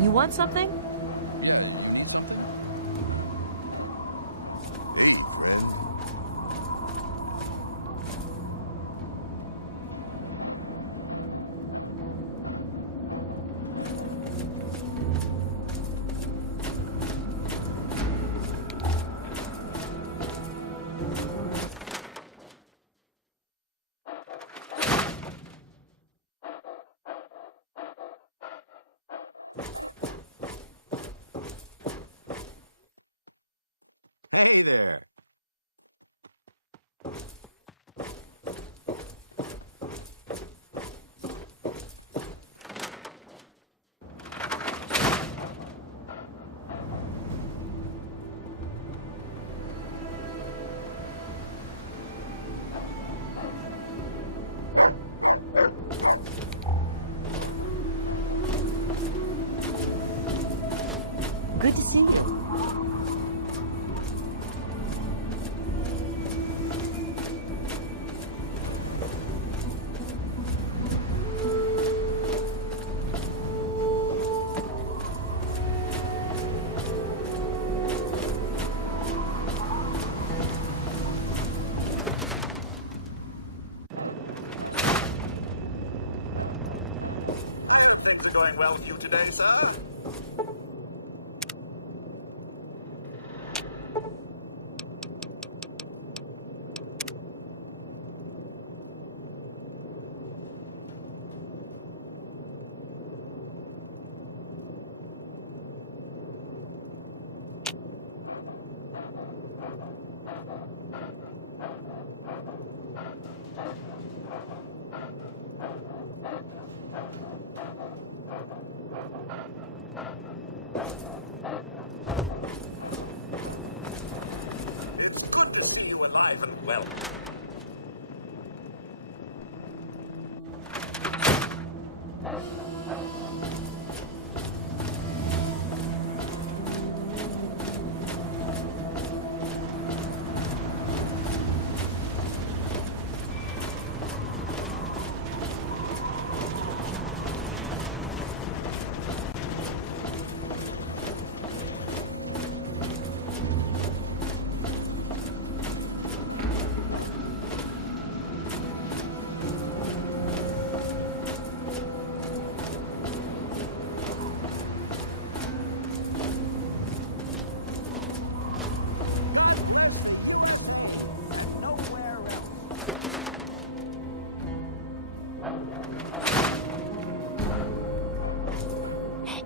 You want something? Hey there. Good to see you. I hope things are going well with you today, sir. Alive and well.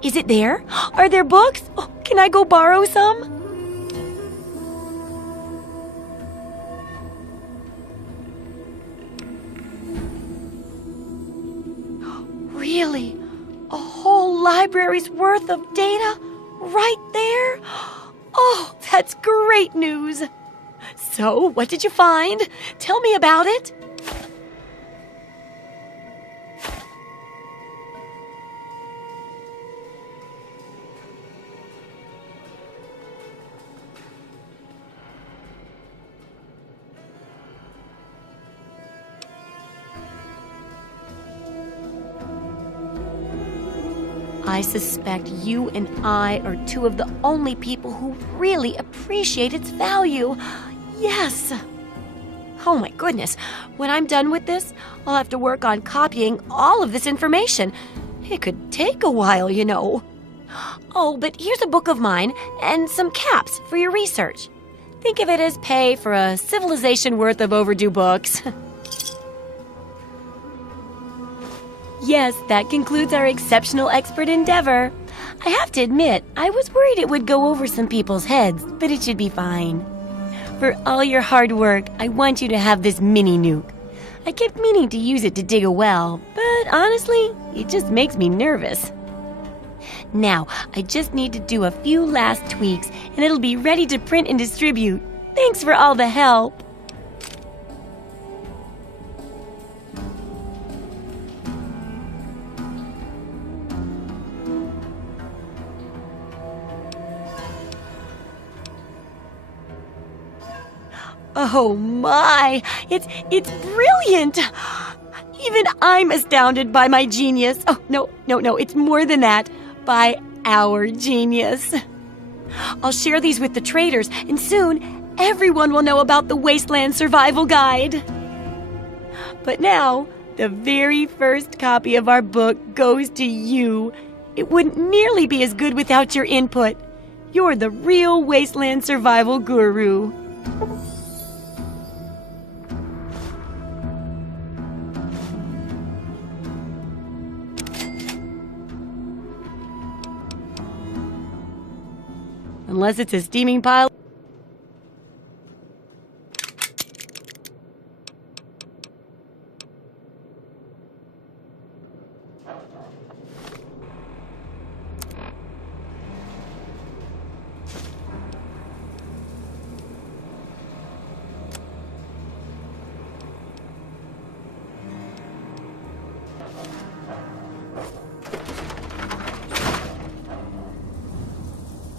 Is it there? Are there books? Oh, can I go borrow some? Really? A whole library's worth of data? Right there? Oh, that's great news. So, what did you find? Tell me about it. I suspect you and I are two of the only people who really appreciate its value. Yes. Oh my goodness. When I'm done with this, I'll have to work on copying all of this information. It could take a while, you know. Oh, but here's a book of mine and some caps for your research. Think of it as pay for a civilization worth of overdue books. Yes, that concludes our exceptional expert endeavor. I have to admit, I was worried it would go over some people's heads, but it should be fine. For all your hard work, I want you to have this mini nuke. I kept meaning to use it to dig a well, but honestly, it just makes me nervous. Now, I just need to do a few last tweaks, and it'll be ready to print and distribute. Thanks for all the help. Oh my! It's brilliant! Even I'm astounded by my genius. Oh, no, it's more than that. By our genius. I'll share these with the traders, and soon everyone will know about the Wasteland Survival Guide. But now, the very first copy of our book goes to you. It wouldn't nearly be as good without your input. You're the real Wasteland Survival Guru. Unless it's a steaming pile.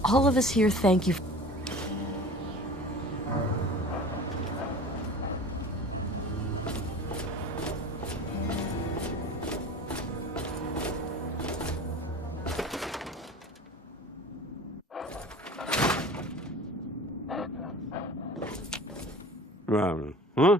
All of us here thank you. Huh?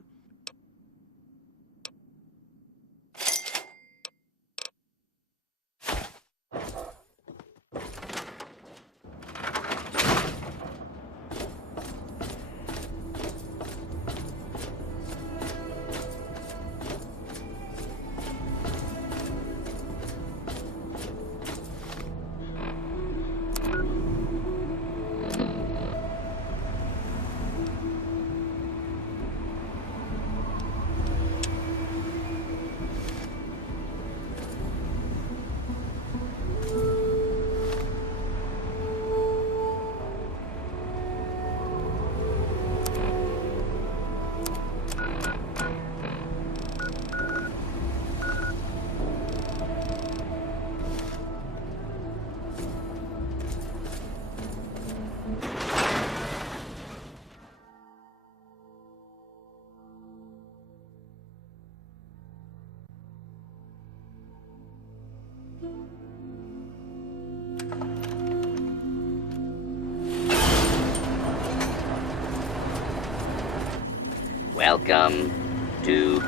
Welcome to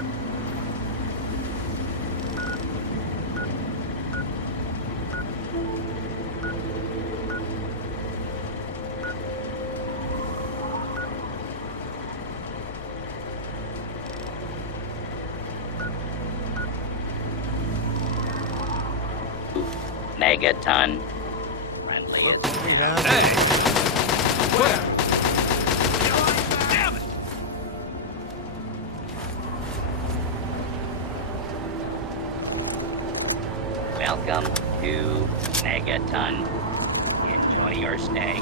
Megaton. Friendliest. We have. Hey! Where? Damn it! Welcome to Megaton. Enjoy your stay.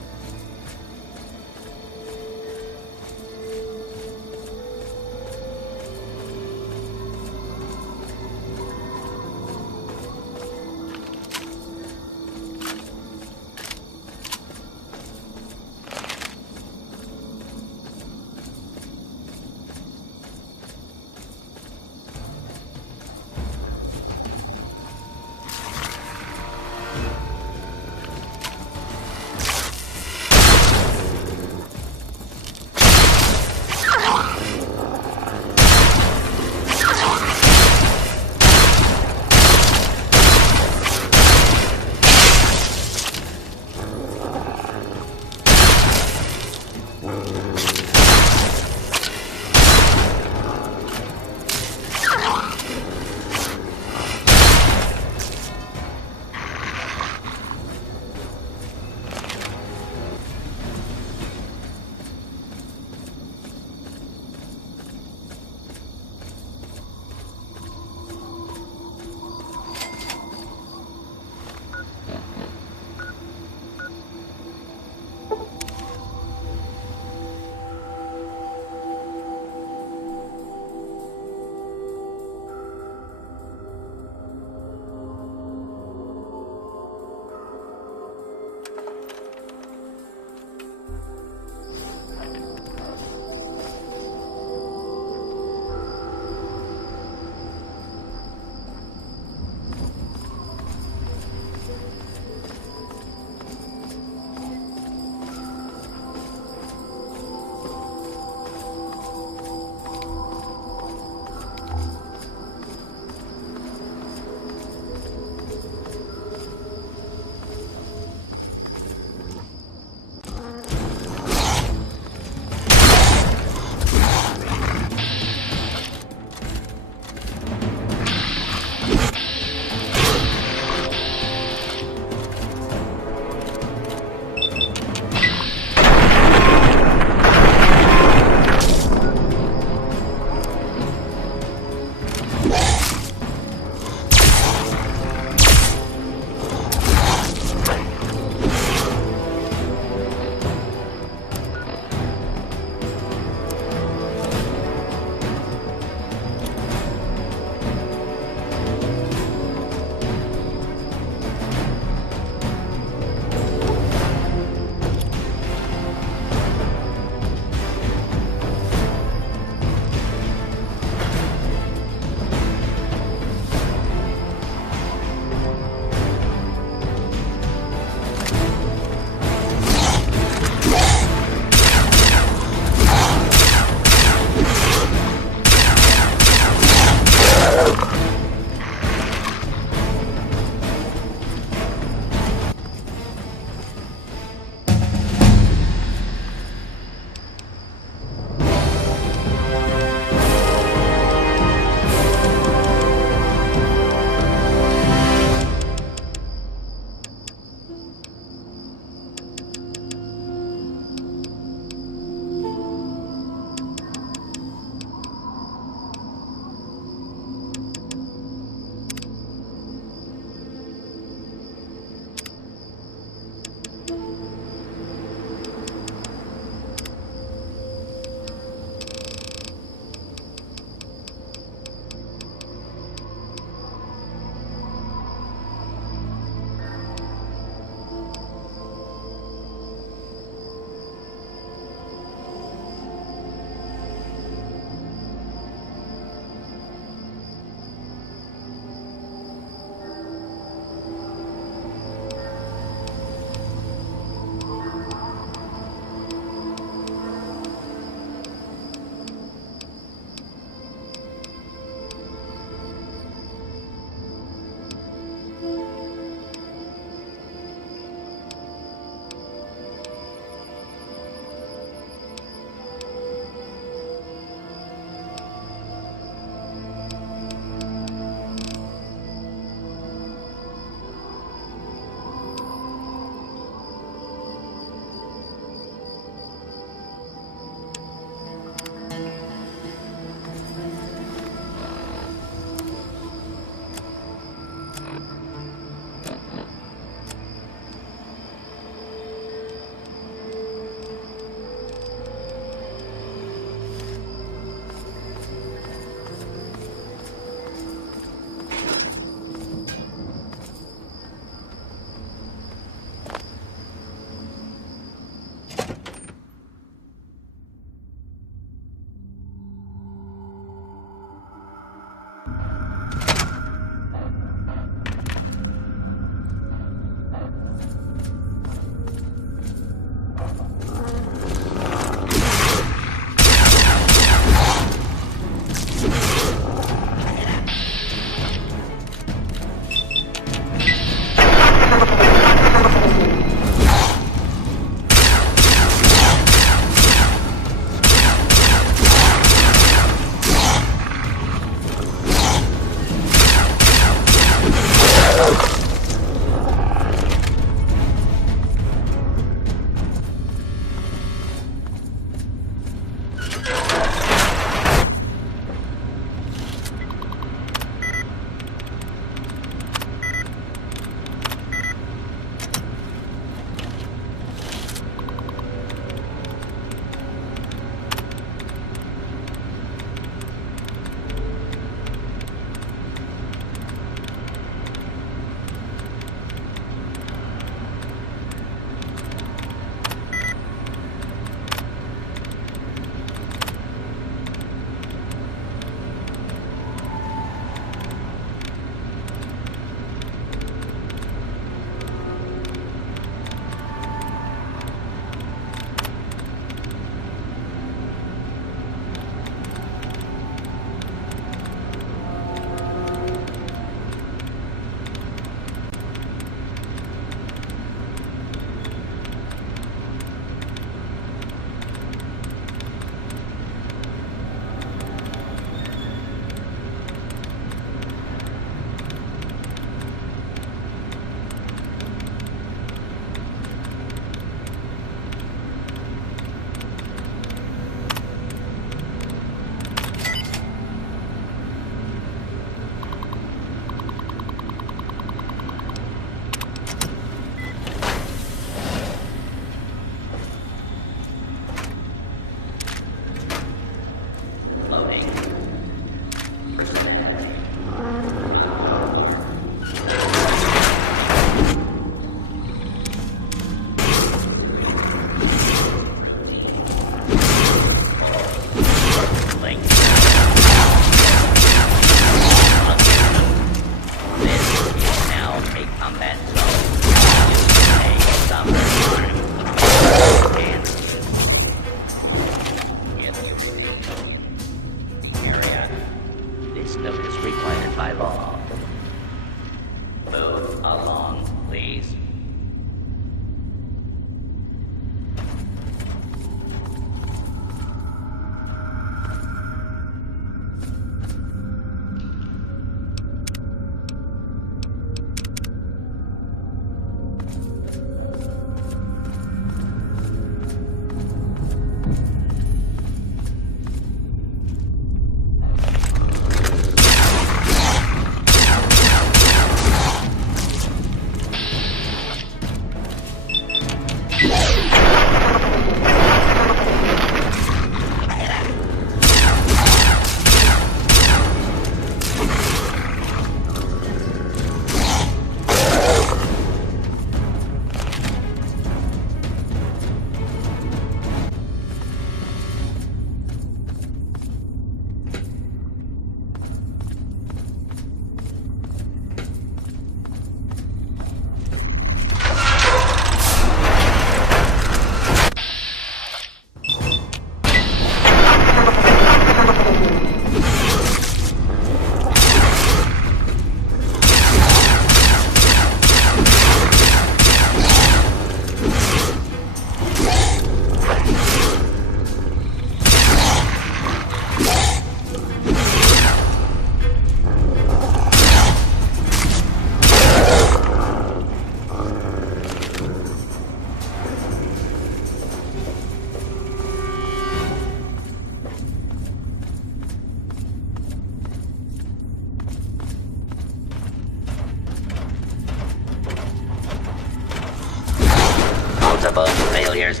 Irreparable failures.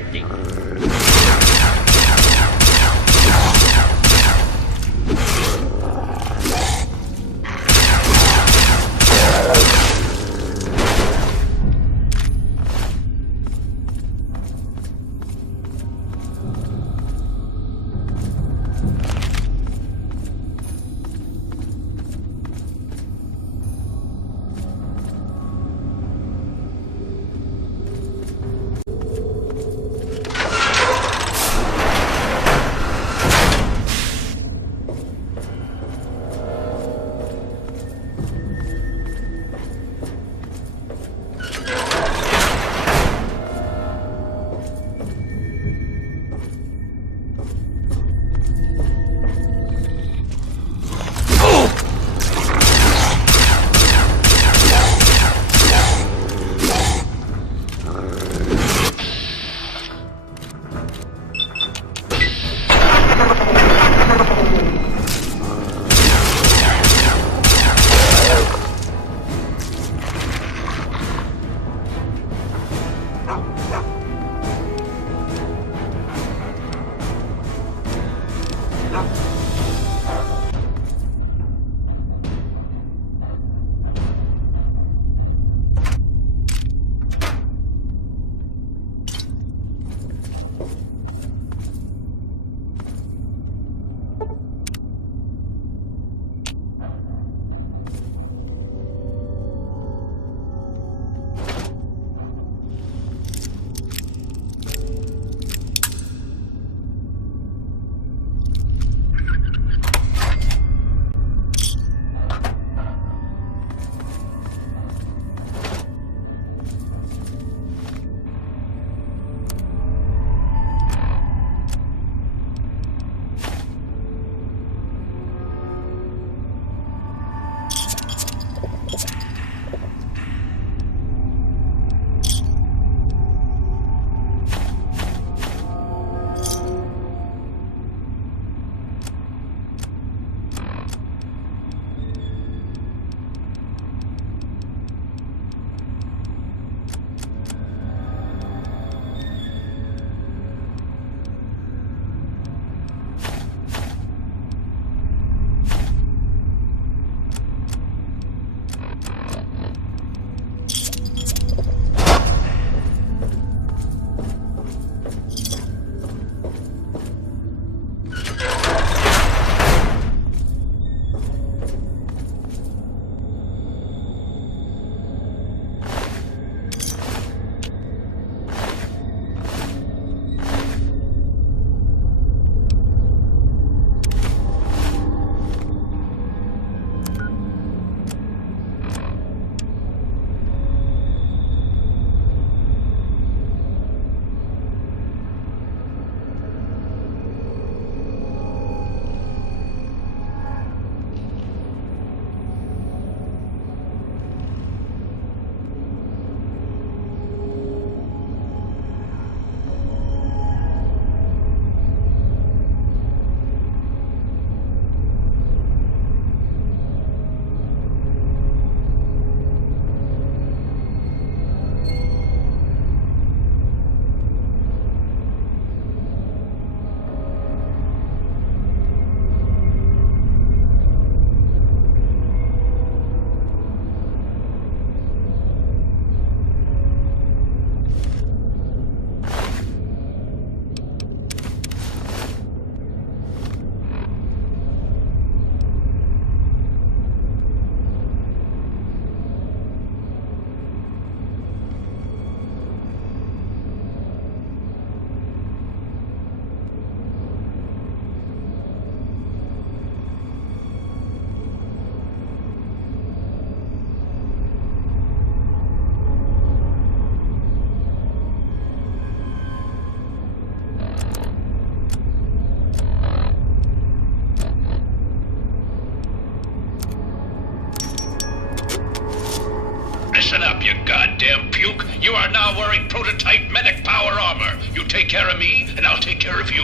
Listen up, you goddamn puke. You are now wearing prototype medic power armor. You take care of me, and I'll take care of you.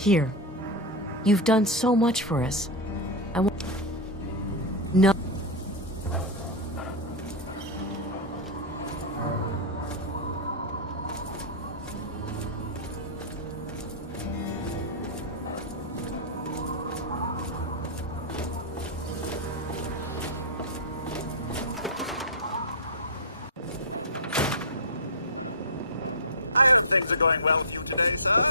Here. You've done so much for us. I want... No. I hope things are going well with you today, sir.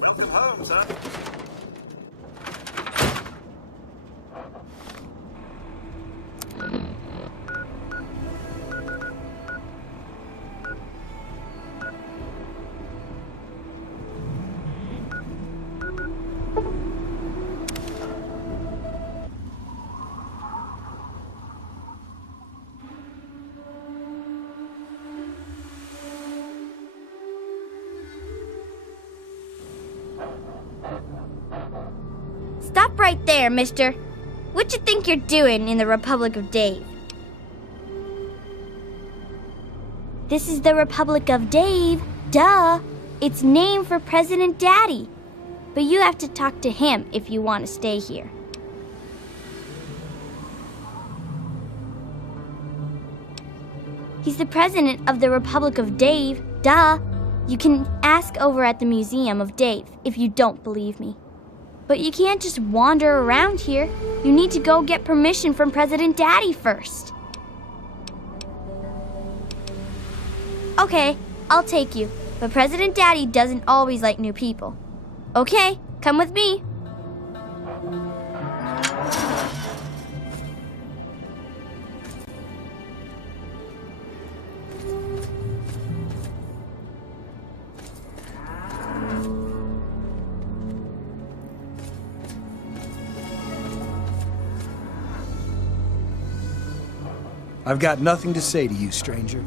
Welcome home, sir. Stop right there, mister. What you think you're doing in the Republic of Dave? This is the Republic of Dave. Duh. It's named for President Daddy. But you have to talk to him if you want to stay here. He's the president of the Republic of Dave. Duh. You can ask over at the Museum of Dave if you don't believe me. But you can't just wander around here. You need to go get permission from President Daddy first. Okay, I'll take you. But President Daddy doesn't always like new people. Okay, come with me. I've got nothing to say to you, stranger.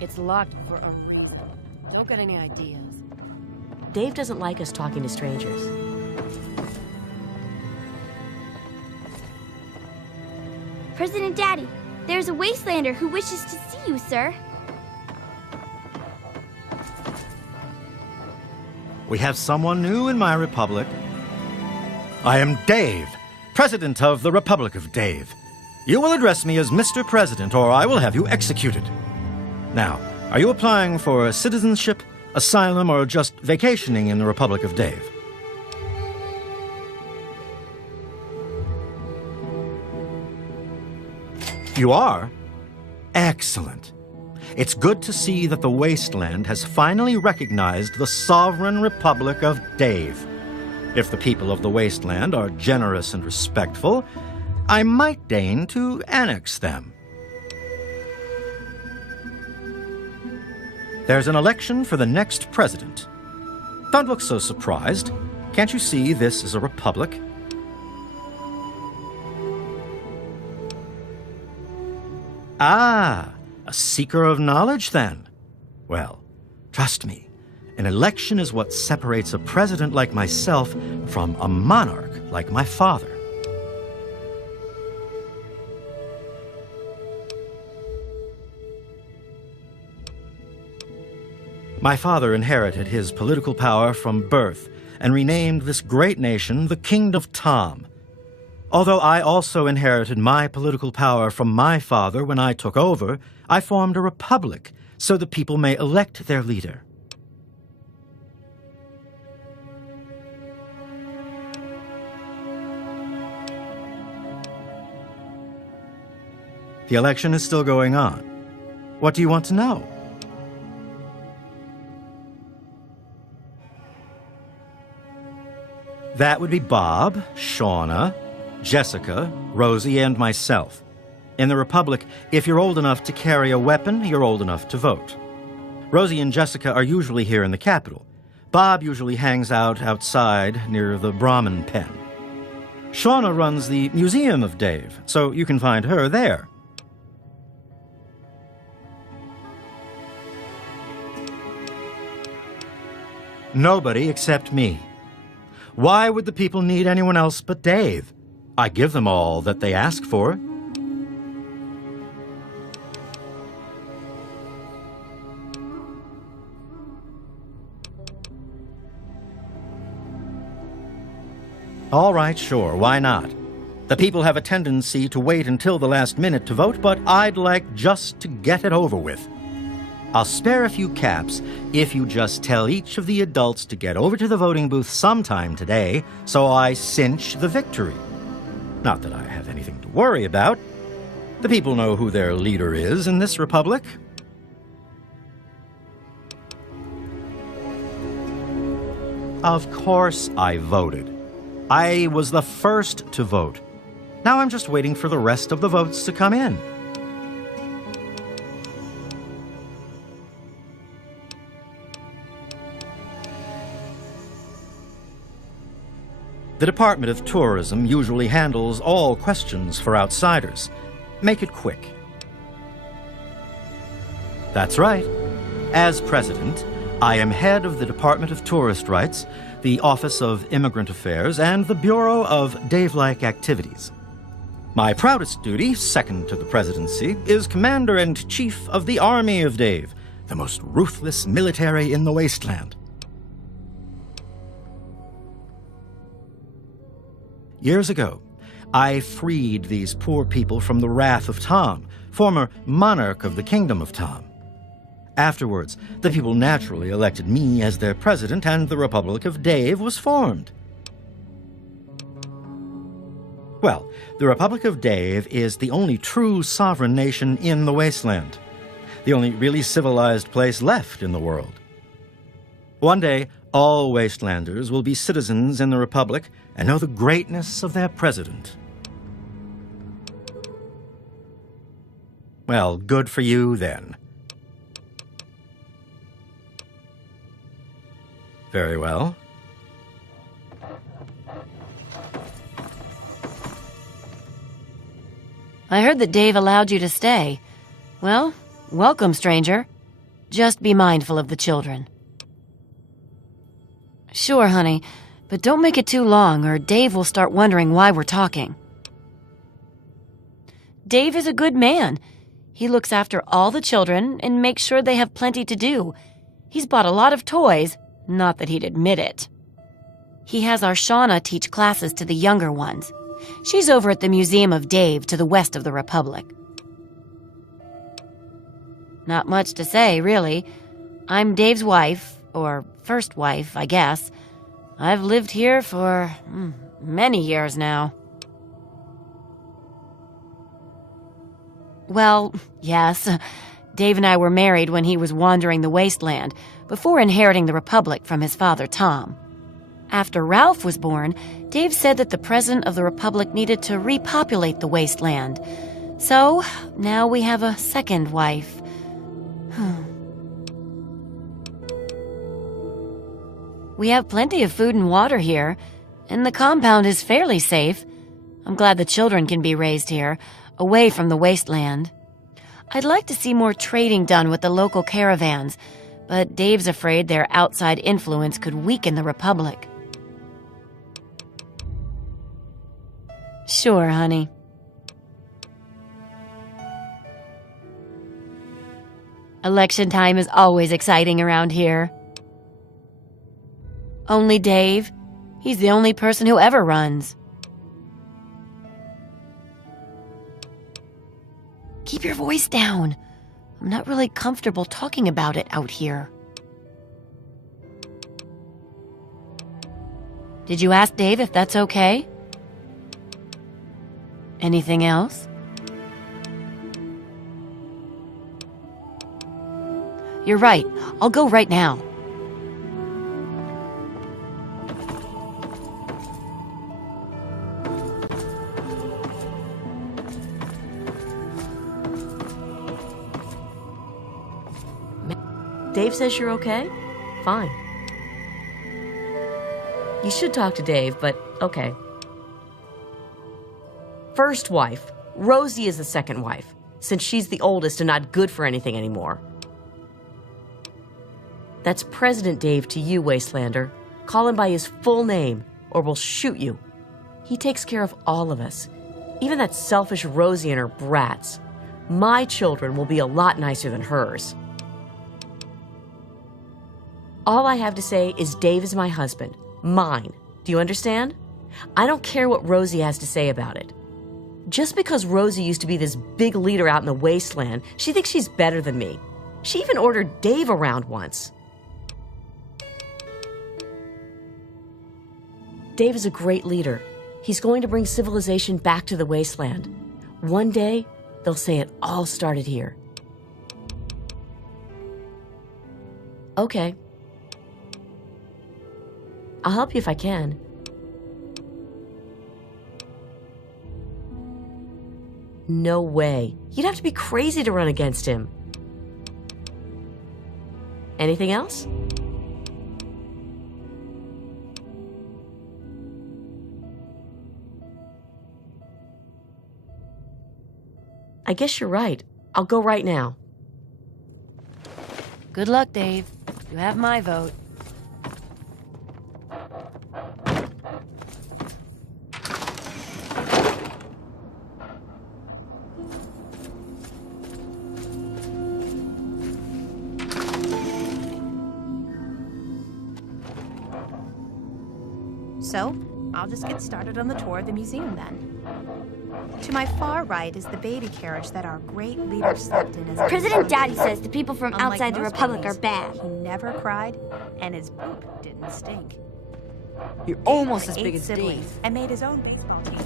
It's locked for a reason. Don't get any ideas. Dave doesn't like us talking to strangers. President Daddy, there's a Wastelander who wishes to see you, sir. We have someone new in my republic. I am Dave, President of the Republic of Dave. You will address me as Mr. President, or I will have you executed. Now, are you applying for citizenship, asylum, or just vacationing in the Republic of Dave? You are? Excellent. It's good to see that the Wasteland has finally recognized the sovereign Republic of Dave. If the people of the Wasteland are generous and respectful, I might deign to annex them. There's an election for the next president. Don't look so surprised. Can't you see this is a republic? Ah, a seeker of knowledge, then? Well, trust me, an election is what separates a president like myself from a monarch like my father. My father inherited his political power from birth and renamed this great nation the Kingdom of Tom. Although I also inherited my political power from my father when I took over, I formed a republic so the people may elect their leader. The election is still going on. What do you want to know? That would be Bob, Shauna, Jessica, Rosie, and myself. In the Republic, if you're old enough to carry a weapon, you're old enough to vote. Rosie and Jessica are usually here in the capital. Bob usually hangs out outside near the Brahmin pen. Shauna runs the Museum of Dave, so you can find her there. Nobody except me. Why would the people need anyone else but Dave? I give them all that they ask for. All right, sure, why not? The people have a tendency to wait until the last minute to vote, but I'd like just to get it over with. I'll spare a few caps if you just tell each of the adults to get over to the voting booth sometime today, so I cinch the victory. Not that I have anything to worry about. The people know who their leader is in this republic. Of course I voted. I was the first to vote. Now I'm just waiting for the rest of the votes to come in. The Department of Tourism usually handles all questions for outsiders. Make it quick. That's right. As president, I am head of the Department of Tourist Rights, the Office of Immigrant Affairs, and the Bureau of Dave-like Activities. My proudest duty, second to the presidency, is Commander-in-Chief of the Army of Dave, the most ruthless military in the Wasteland. Years ago, I freed these poor people from the wrath of Tom, former monarch of the Kingdom of Tom. Afterwards, the people naturally elected me as their president, and the Republic of Dave was formed. Well, the Republic of Dave is the only true sovereign nation in the Wasteland, the only really civilized place left in the world. One day, all Wastelanders will be citizens in the Republic and know the greatness of their president. Well, good for you, then. Very well. I heard that Dave allowed you to stay. Well, welcome, stranger. Just be mindful of the children. Sure, honey, but don't make it too long or Dave will start wondering why we're talking. Dave is a good man. He looks after all the children and makes sure they have plenty to do. He's bought a lot of toys, not that he'd admit it. He has our Shauna teach classes to the younger ones. She's over at the Museum of Dave to the west of the Republic. Not much to say, really. I'm Dave's wife, or first wife, I guess. I've lived here for many years now. Well, yes. Dave and I were married when he was wandering the wasteland, before inheriting the Republic from his father, Tom. After Ralph was born, Dave said that the President of the Republic needed to repopulate the wasteland. So, now we have a second wife. We have plenty of food and water here, and the compound is fairly safe. I'm glad the children can be raised here, away from the wasteland. I'd like to see more trading done with the local caravans, but Dave's afraid their outside influence could weaken the Republic. Sure, honey. Election time is always exciting around here. Only Dave. He's the only person who ever runs. Keep your voice down. I'm not really comfortable talking about it out here. Did you ask Dave if that's okay? Anything else? You're right. I'll go right now. Dave says you're okay? Fine. You should talk to Dave, but okay. First wife. Rosie is the second wife, since she's the oldest and not good for anything anymore. That's President Dave to you, Wastelander. Call him by his full name, or we'll shoot you. He takes care of all of us, even that selfish Rosie and her brats. My children will be a lot nicer than hers. All I have to say is Dave is my husband. Mine. Do you understand? I don't care what Rosie has to say about it. Just because Rosie used to be this big leader out in the wasteland, she thinks she's better than me. She even ordered Dave around once. Dave is a great leader. He's going to bring civilization back to the wasteland. One day, they'll say it all started here. Okay. I'll help you if I can. No way. You'd have to be crazy to run against him. Anything else? I guess you're right. I'll go right now. Good luck, Dave. You have my vote. So, I'll just get started on the tour of the museum then. To my far right is the baby carriage that our great leader slept in as a President Daddy says the people from outside the Republic are bad. He never cried, and his poop didn't stink. You're almost as big as siblings Dave. and made his own baseball team.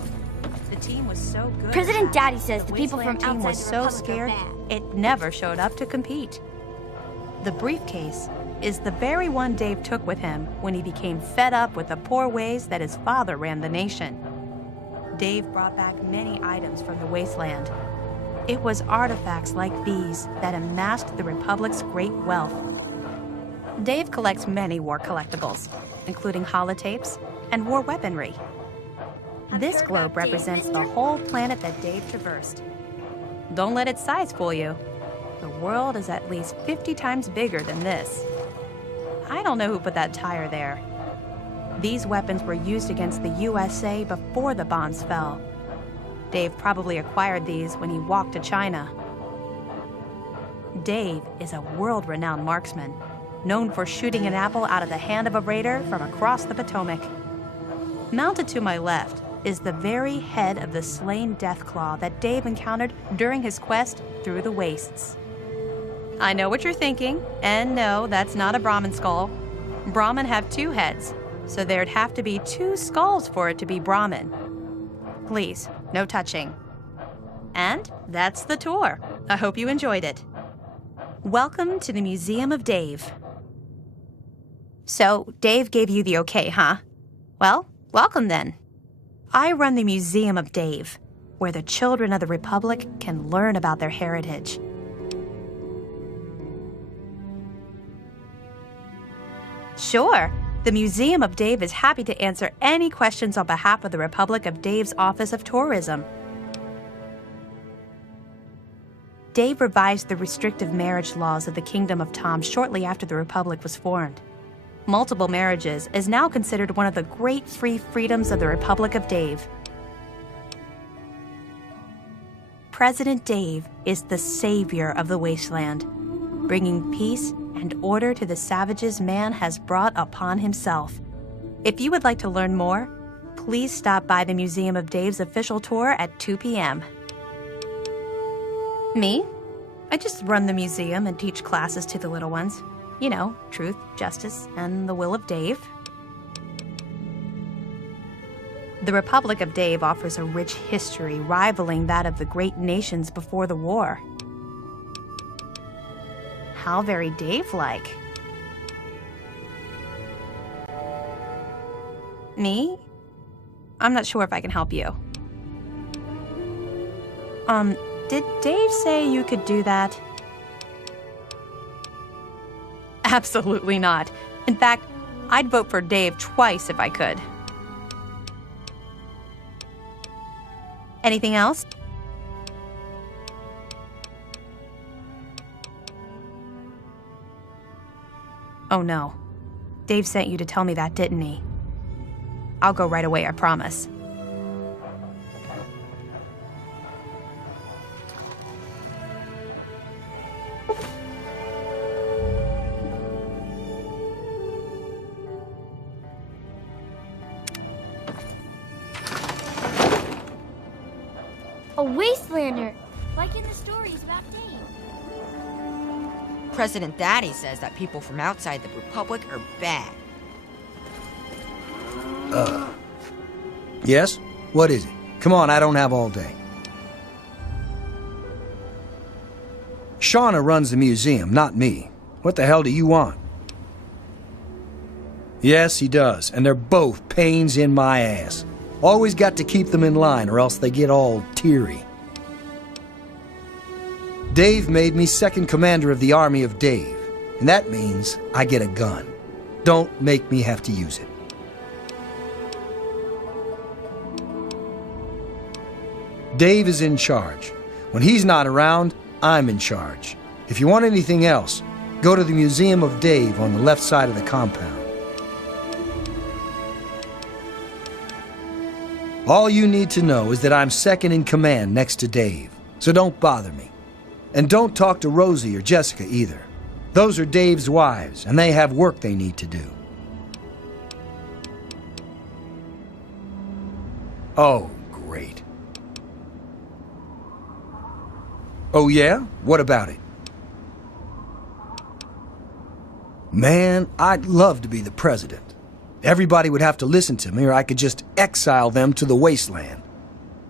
The team was so good. President Daddy says the people from team outside was the so Republic scared are bad. it never showed up to compete. The briefcase is the very one Dave took with him when he became fed up with the poor ways that his father ran the nation. Dave brought back many items from the wasteland. It was artifacts like these that amassed the Republic's great wealth. Dave collects many war collectibles, including holotapes and war weaponry. This globe represents the whole planet that Dave traversed. Don't let its size fool you. The world is at least 50 times bigger than this. I don't know who put that tire there. These weapons were used against the USA before the bombs fell. Dave probably acquired these when he walked to China. Dave is a world-renowned marksman, known for shooting an apple out of the hand of a raider from across the Potomac. Mounted to my left is the very head of the slain Deathclaw that Dave encountered during his quest through the wastes. I know what you're thinking, and no, that's not a Brahmin skull. Brahmin have 2 heads, so there'd have to be 2 skulls for it to be Brahmin. Please, no touching. And that's the tour. I hope you enjoyed it. Welcome to the Museum of Dave. So, Dave gave you the okay, huh? Well, welcome then. I run the Museum of Dave, where the children of the Republic can learn about their heritage. Sure, the Museum of Dave is happy to answer any questions on behalf of the Republic of Dave's Office of Tourism. Dave revised the restrictive marriage laws of the Kingdom of Tom shortly after the Republic was formed. Multiple marriages is now considered one of the great free freedoms of the Republic of Dave. President Dave is the savior of the wasteland, bringing peace and order to the savages man has brought upon himself. If you would like to learn more, please stop by the Museum of Dave's official tour at 2 p.m. Me? I just run the museum and teach classes to the little ones. You know, truth, justice, and the will of Dave. The Republic of Dave offers a rich history rivaling that of the great nations before the war. How very Dave-like. Me? I'm not sure if I can help you. Did Dave say you could do that? Absolutely not. In fact, I'd vote for Dave twice if I could. Anything else? Oh no. Dave sent you to tell me that, didn't he? I'll go right away, I promise. A wastelander, like in the stories about Dave. President Daddy says that people from outside the Republic are bad. Yes? What is it? Come on, I don't have all day. Shauna runs the museum, not me. What the hell do you want? Yes, he does, and they're both pains in my ass. Always got to keep them in line or else they get all teary. Dave made me second commander of the Army of Dave, and that means I get a gun. Don't make me have to use it. Dave is in charge. When he's not around, I'm in charge. If you want anything else, go to the Museum of Dave on the left side of the compound. All you need to know is that I'm second in command next to Dave, so don't bother me. And don't talk to Rosie or Jessica either. Those are Dave's wives, and they have work they need to do. Oh, great. Oh yeah? What about it? Man, I'd love to be the president. Everybody would have to listen to me, or I could just exile them to the wasteland.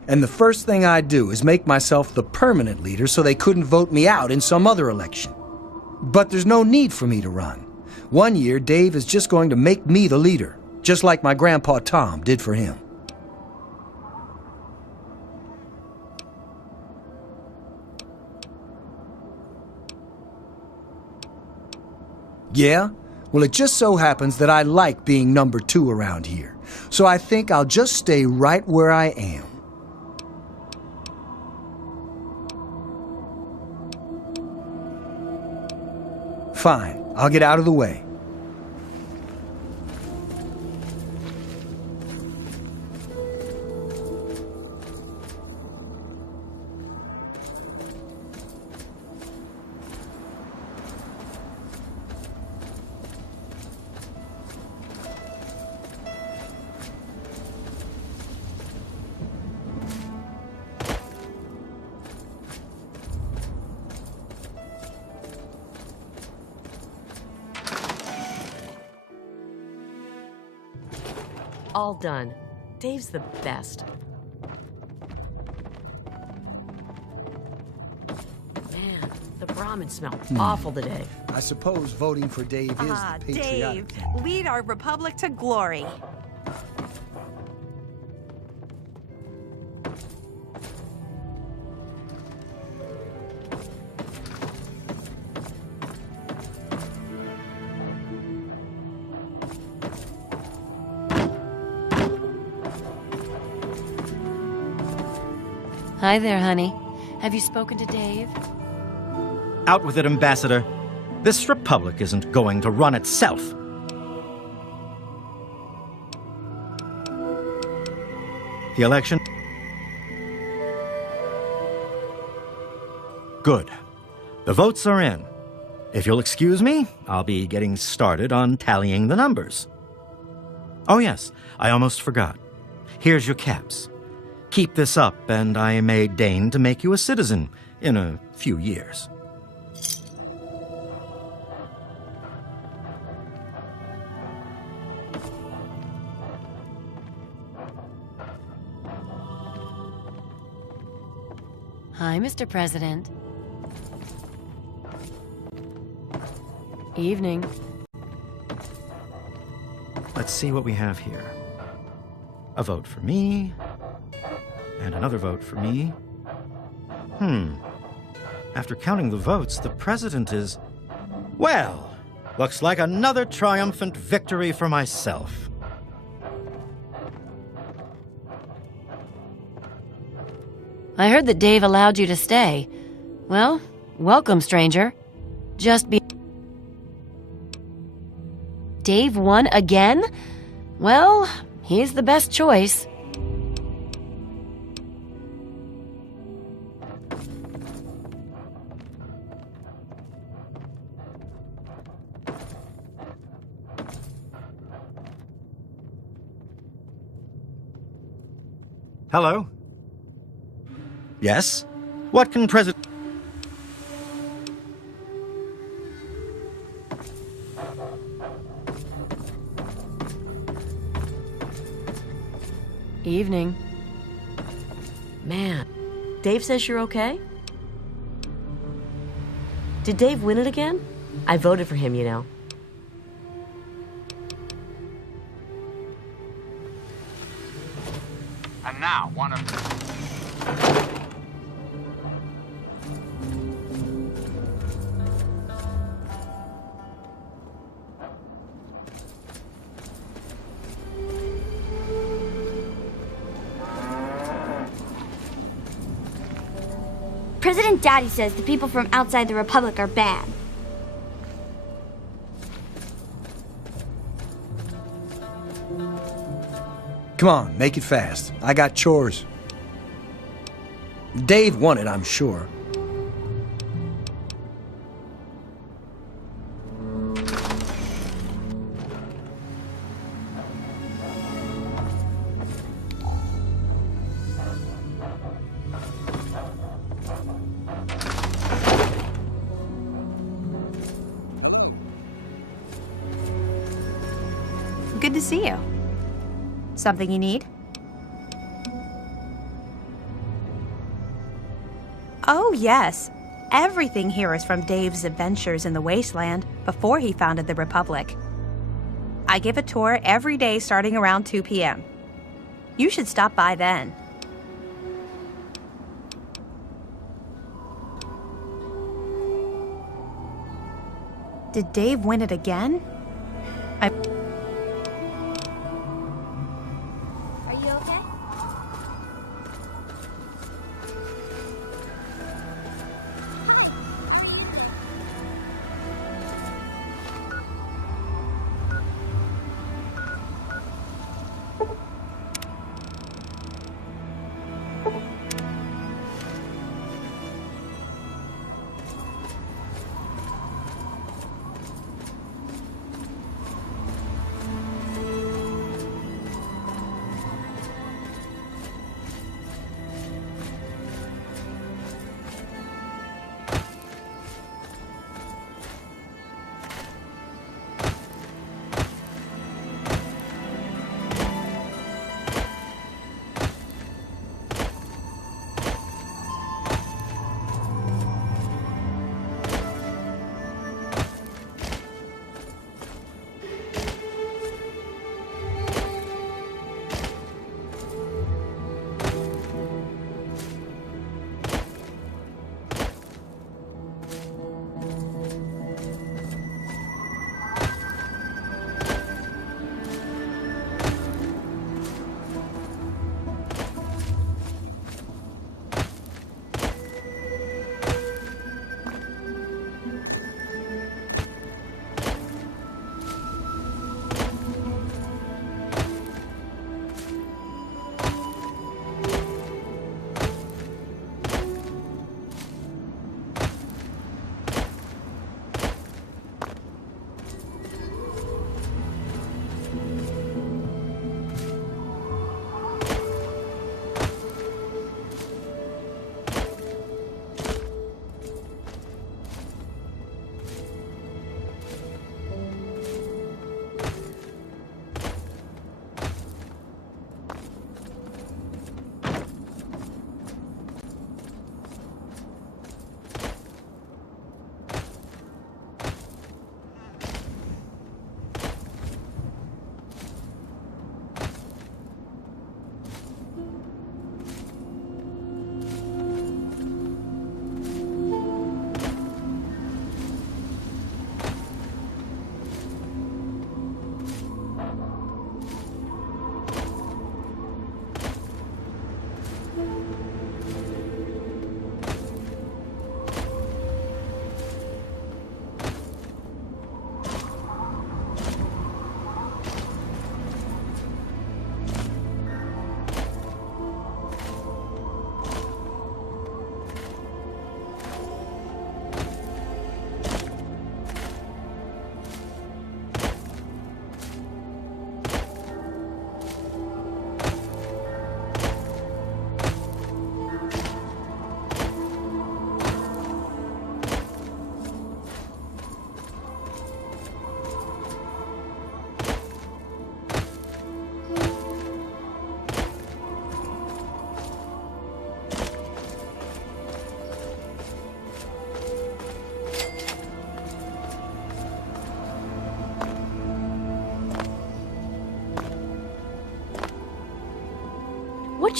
And the first thing I'd do is make myself the permanent leader so they couldn't vote me out in some other election. But there's no need for me to run. One year, Dave is just going to make me the leader, just like my grandpa Tom did for him. Yeah? Well, it just so happens that I like being number 2 around here. So I think I'll just stay right where I am. Fine, I'll get out of the way. All done. Dave's the best. Man, the Brahmin smelled awful today. I suppose voting for Dave is the patriotic Dave, lead our republic to glory. Hi there, honey. Have you spoken to Dave? Out with it, Ambassador. This republic isn't going to run itself. The election? Good. The votes are in. If you'll excuse me, I'll be getting started on tallying the numbers. Oh yes, I almost forgot. Here's your caps. Keep this up, and I may deign to make you a citizen in a few years. Hi, Mr. President. Evening. Let's see what we have here. A vote for me, and another vote for me. After counting the votes, the president is... Well, looks like another triumphant victory for myself. I heard that Dave allowed you to stay. Well, welcome, stranger. Just be... Dave won again? Well, he's the best choice. Hello? Yes? What can President... Evening. Man, Dave says you're okay? Did Dave win it again? I voted for him, you know. And now, one of President Daddy says the people from outside the Republic are bad. Come on, make it fast. I got chores. Dave won it, I'm sure. Good to see you. Something you need? Oh, yes. Everything here is from Dave's adventures in the Wasteland before he founded the Republic. I give a tour every day starting around 2 p.m. You should stop by then. Did Dave win it again? Are you okay?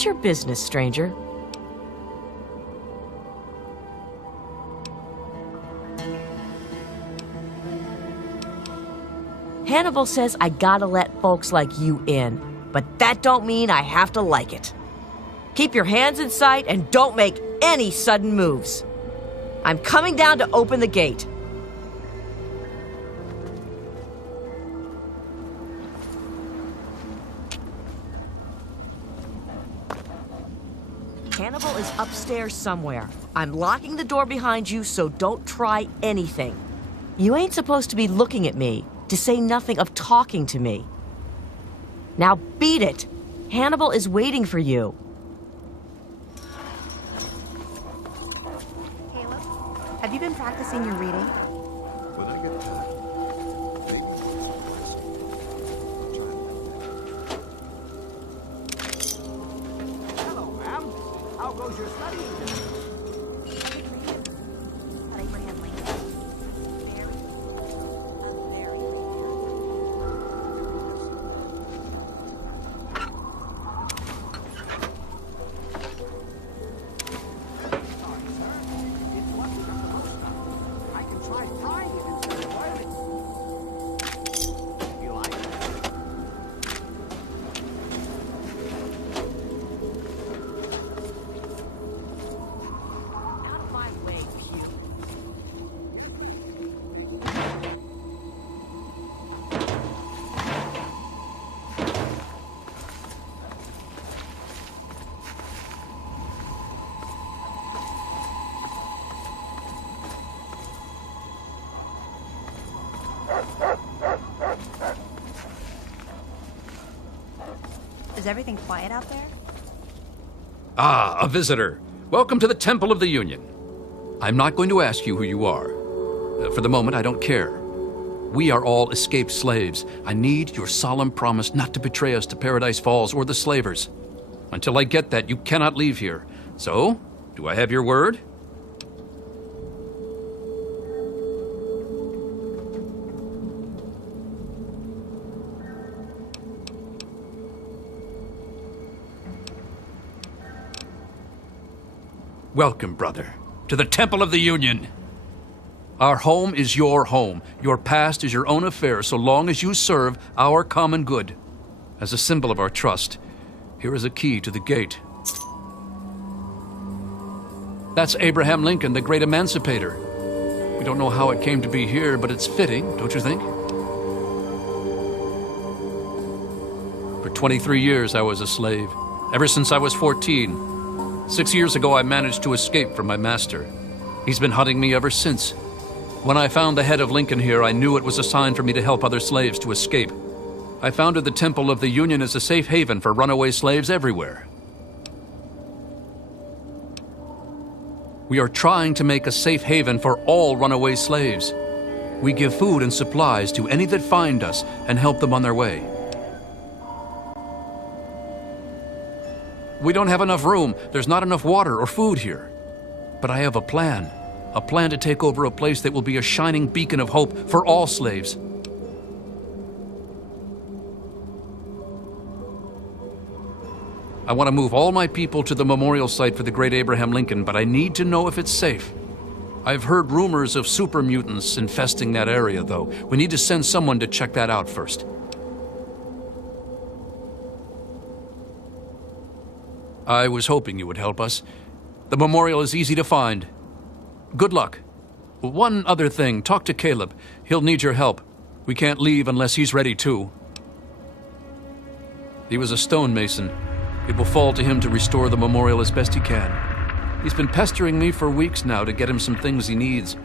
What's your business, stranger? Hannibal says I gotta let folks like you in, but that don't mean I have to like it. Keep your hands in sight and don't make any sudden moves. I'm coming down to open the gate. Hannibal is upstairs somewhere. I'm locking the door behind you, so don't try anything. You ain't supposed to be looking at me, to say nothing of talking to me. Now beat it! Hannibal is waiting for you. Caleb, have you been practicing your reading? When I get Hello, ma'am. How goes your study? Is everything quiet out there? Ah, a visitor. Welcome to the Temple of the Union. I'm not going to ask you who you are. For the moment, I don't care. We are all escaped slaves. I need your solemn promise not to betray us to Paradise Falls or the slavers. Until I get that, you cannot leave here. So, do I have your word? Welcome, brother, to the Temple of the Union. Our home is your home. Your past is your own affair so long as you serve our common good. As a symbol of our trust, here is a key to the gate. That's Abraham Lincoln, the great emancipator. We don't know how it came to be here, but it's fitting, don't you think? For 23 years, I was a slave, ever since I was 14. 6 years ago, I managed to escape from my master. He's been hunting me ever since. When I found the head of Lincoln here, I knew it was a sign for me to help other slaves to escape. I founded the Temple of the Union as a safe haven for runaway slaves everywhere. We are trying to make a safe haven for all runaway slaves. We give food and supplies to any that find us and help them on their way. We don't have enough room. There's not enough water or food here. But I have a plan to take over a place that will be a shining beacon of hope for all slaves. I want to move all my people to the memorial site for the great Abraham Lincoln, but I need to know if it's safe. I've heard rumors of super mutants infesting that area, though. We need to send someone to check that out first. I was hoping you would help us. The memorial is easy to find. Good luck. One other thing, talk to Caleb. He'll need your help. We can't leave unless he's ready too. He was a stonemason. It will fall to him to restore the memorial as best he can. He's been pestering me for weeks now to get him some things he needs.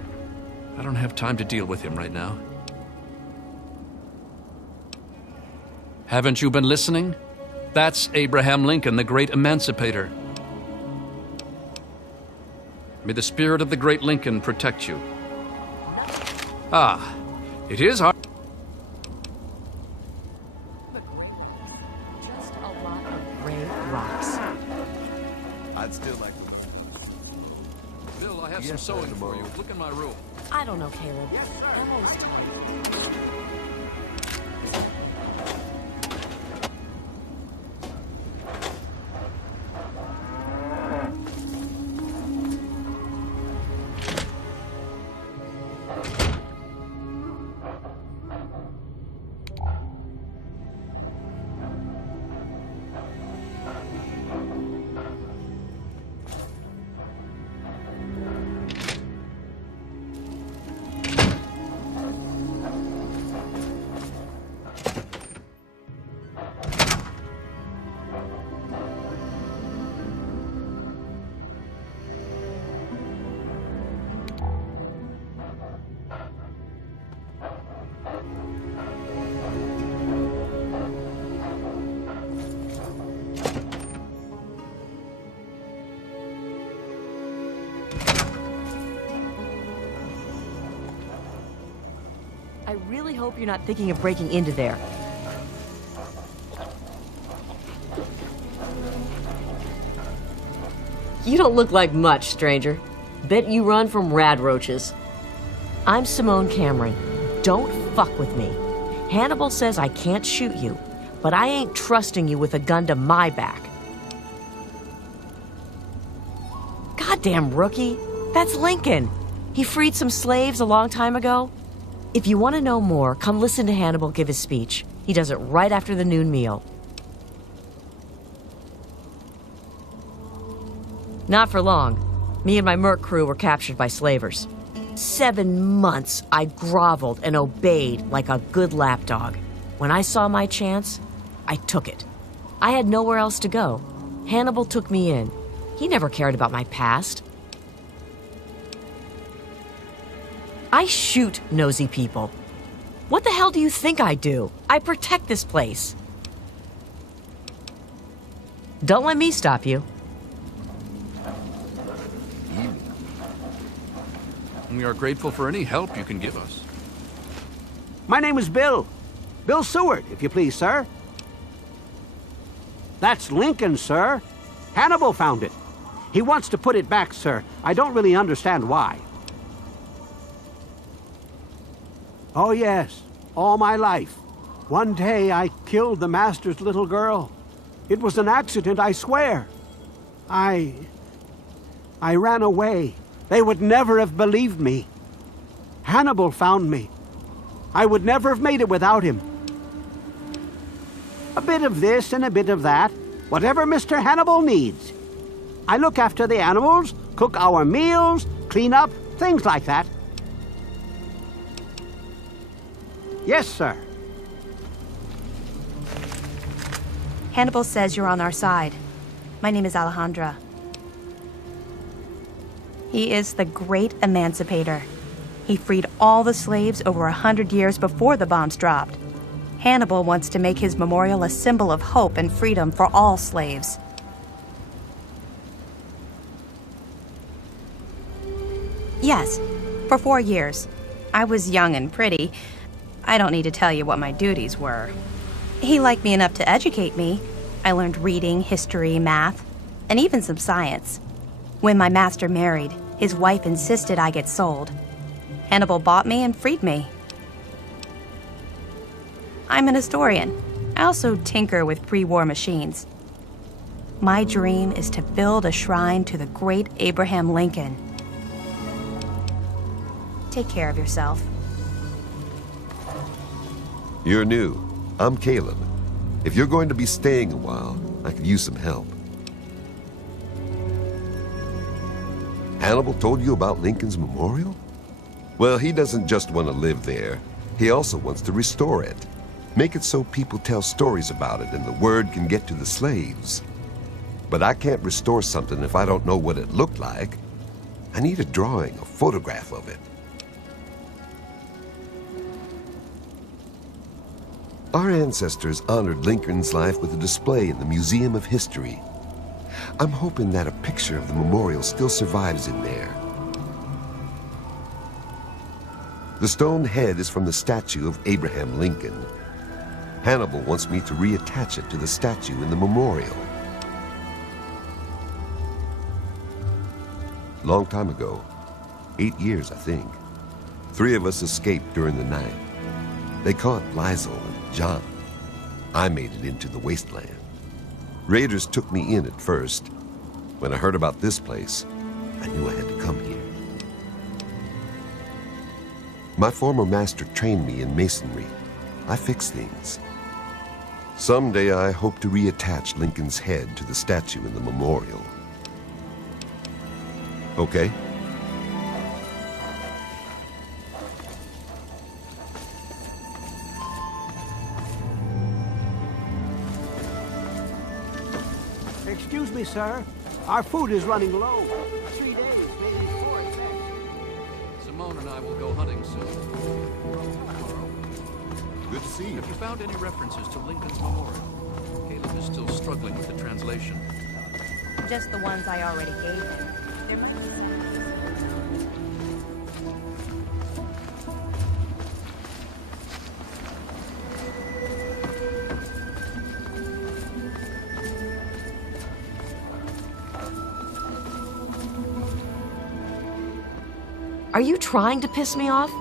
I don't have time to deal with him right now. Haven't you been listening? That's Abraham Lincoln, the great emancipator. May the spirit of the great Lincoln protect you. Ah, it is hard. Just a lot of gray rocks. I'd still like to. Bill, I have some sewing for you. Look in my room. I don't know, Caleb. Yes, sir. I'm always tired. I really hope you're not thinking of breaking into there. You don't look like much, stranger. Bet you run from rad roaches. I'm Simone Cameron. Don't fuck with me. Hannibal says I can't shoot you, but I ain't trusting you with a gun to my back. Goddamn rookie. That's Lincoln. He freed some slaves a long time ago. If you want to know more, come listen to Hannibal give his speech. He does it right after the noon meal. Not for long. Me and my merc crew were captured by slavers. 7 months I groveled and obeyed like a good lapdog. When I saw my chance, I took it. I had nowhere else to go. Hannibal took me in. He never cared about my past. I shoot nosy people. What the hell do you think I do? I protect this place. Don't let me stop you. We are grateful for any help you can give us. My name is Bill. Bill Seward, if you please, sir. That's Lincoln, sir. Hannibal found it. He wants to put it back, sir. I don't really understand why. Oh, yes. All my life. One day I killed the master's little girl. It was an accident, I swear. I ran away. They would never have believed me. Hannibal found me. I would never have made it without him. A bit of this and a bit of that. Whatever Mr. Hannibal needs. I look after the animals, cook our meals, clean up, things like that. Yes, sir. Hannibal says you're on our side. My name is Alejandra. He is the great emancipator. He freed all the slaves over 100 years before the bombs dropped. Hannibal wants to make his memorial a symbol of hope and freedom for all slaves. Yes, for 4 years. I was young and pretty. I don't need to tell you what my duties were. He liked me enough to educate me. I learned reading, history, math, and even some science. When my master married, his wife insisted I get sold. Hannibal bought me and freed me. I'm an historian. I also tinker with pre-war machines. My dream is to build a shrine to the great Abraham Lincoln. Take care of yourself. You're new. I'm Caleb. If you're going to be staying a while, I could use some help. Hannibal told you about Lincoln's memorial? Well, he doesn't just want to live there. He also wants to restore it. Make it so people tell stories about it and the word can get to the slaves. But I can't restore something if I don't know what it looked like. I need a drawing, a photograph of it. Our ancestors honored Lincoln's life with a display in the Museum of History. I'm hoping that a picture of the memorial still survives in there. The stone head is from the statue of Abraham Lincoln. Hannibal wants me to reattach it to the statue in the memorial. Long time ago, 8 years, I think, 3 of us escaped during the night. They caught Liesel and John. I made it into the wasteland. Raiders took me in at first. When I heard about this place, I knew I had to come here. My former master trained me in masonry. I fix things. Someday I hope to reattach Lincoln's head to the statue in the memorial. Okay? Excuse me, sir. Our food is running low. 3 days, maybe 4 at best. Simone and I will go hunting soon. Good to see you. Have you found any references to Lincoln's memorial? Caleb is still struggling with the translation. Just the ones I already gave him. Are you trying to piss me off?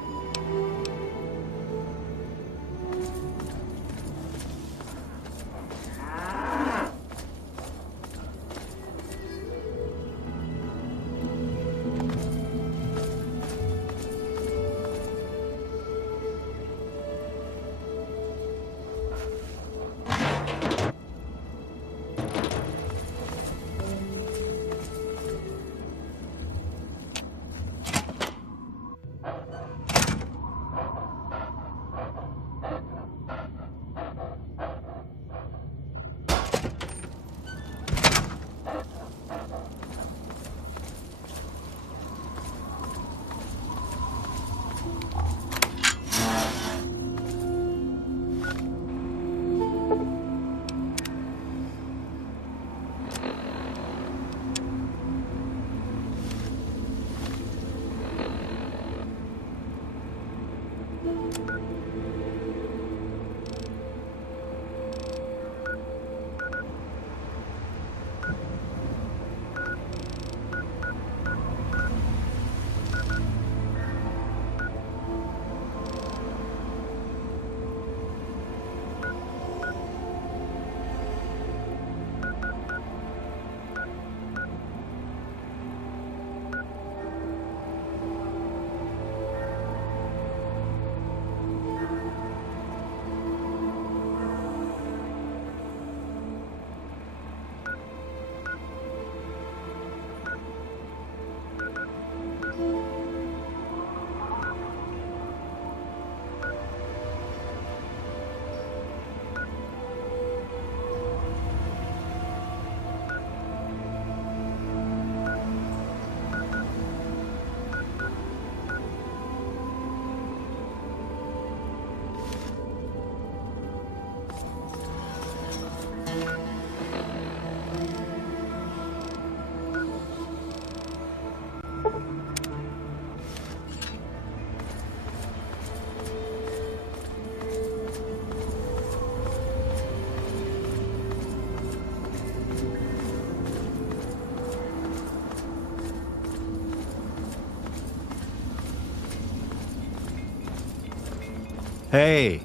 Hey.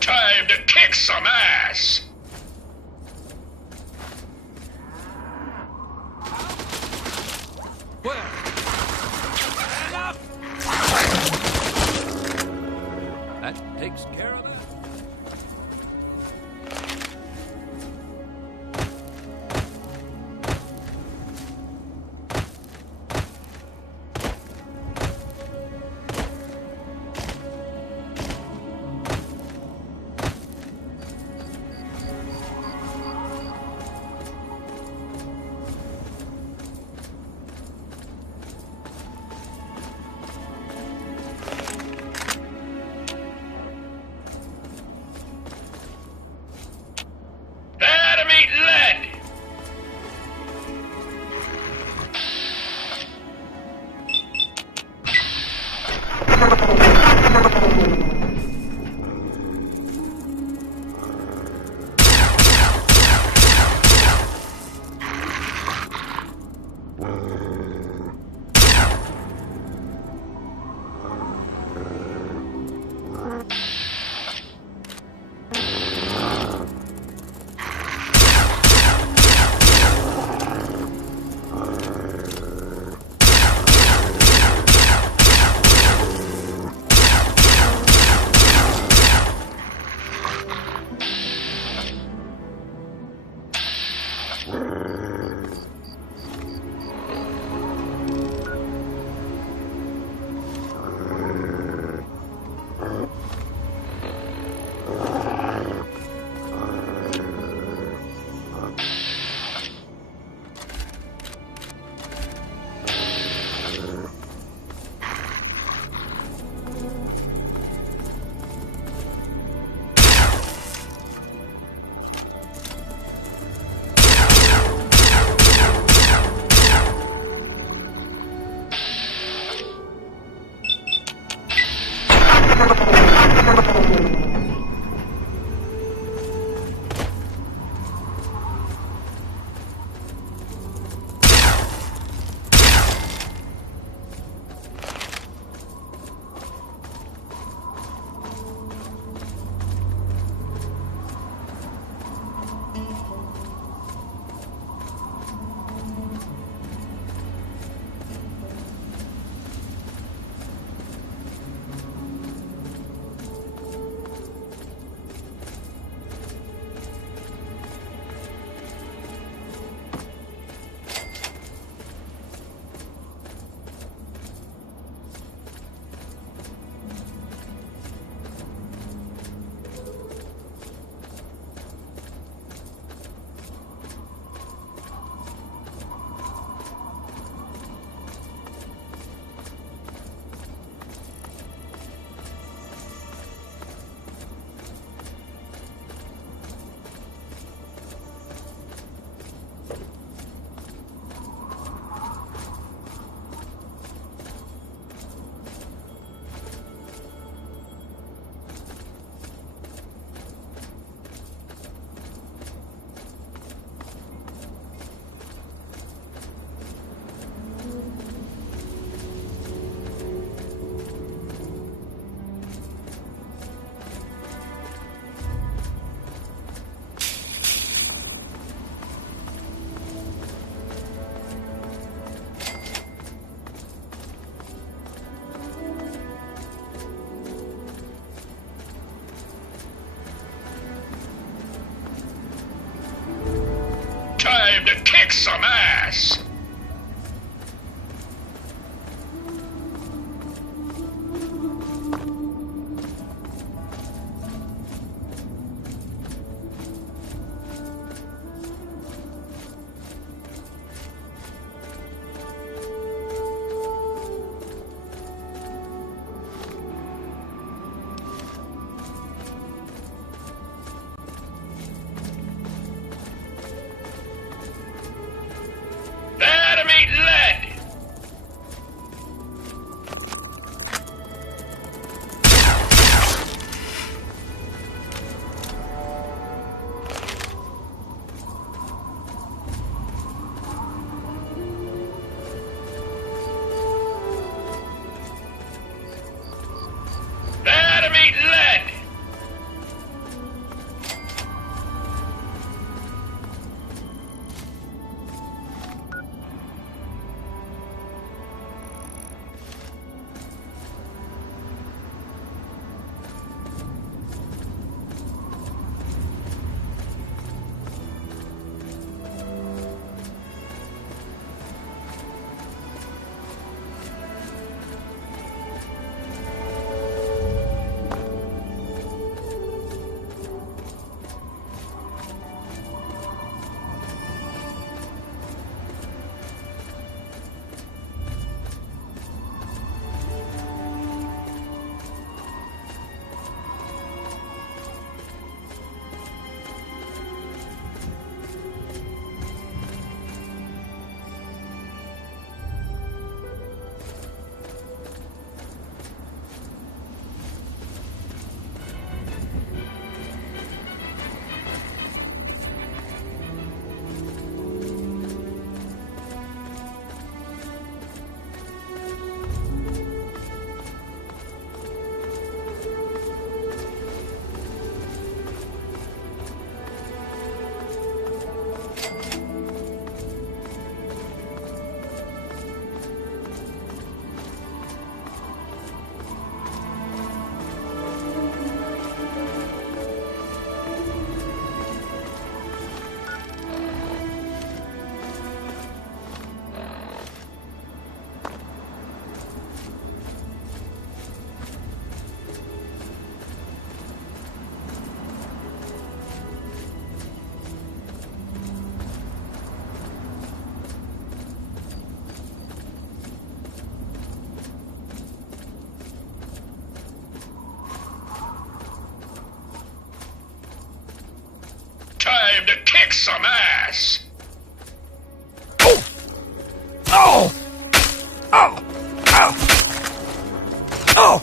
Time to kick some ass! That takes care of it. lead! Enemy lead! Time to kick some ass! Oh! Oh! Oh! Oh!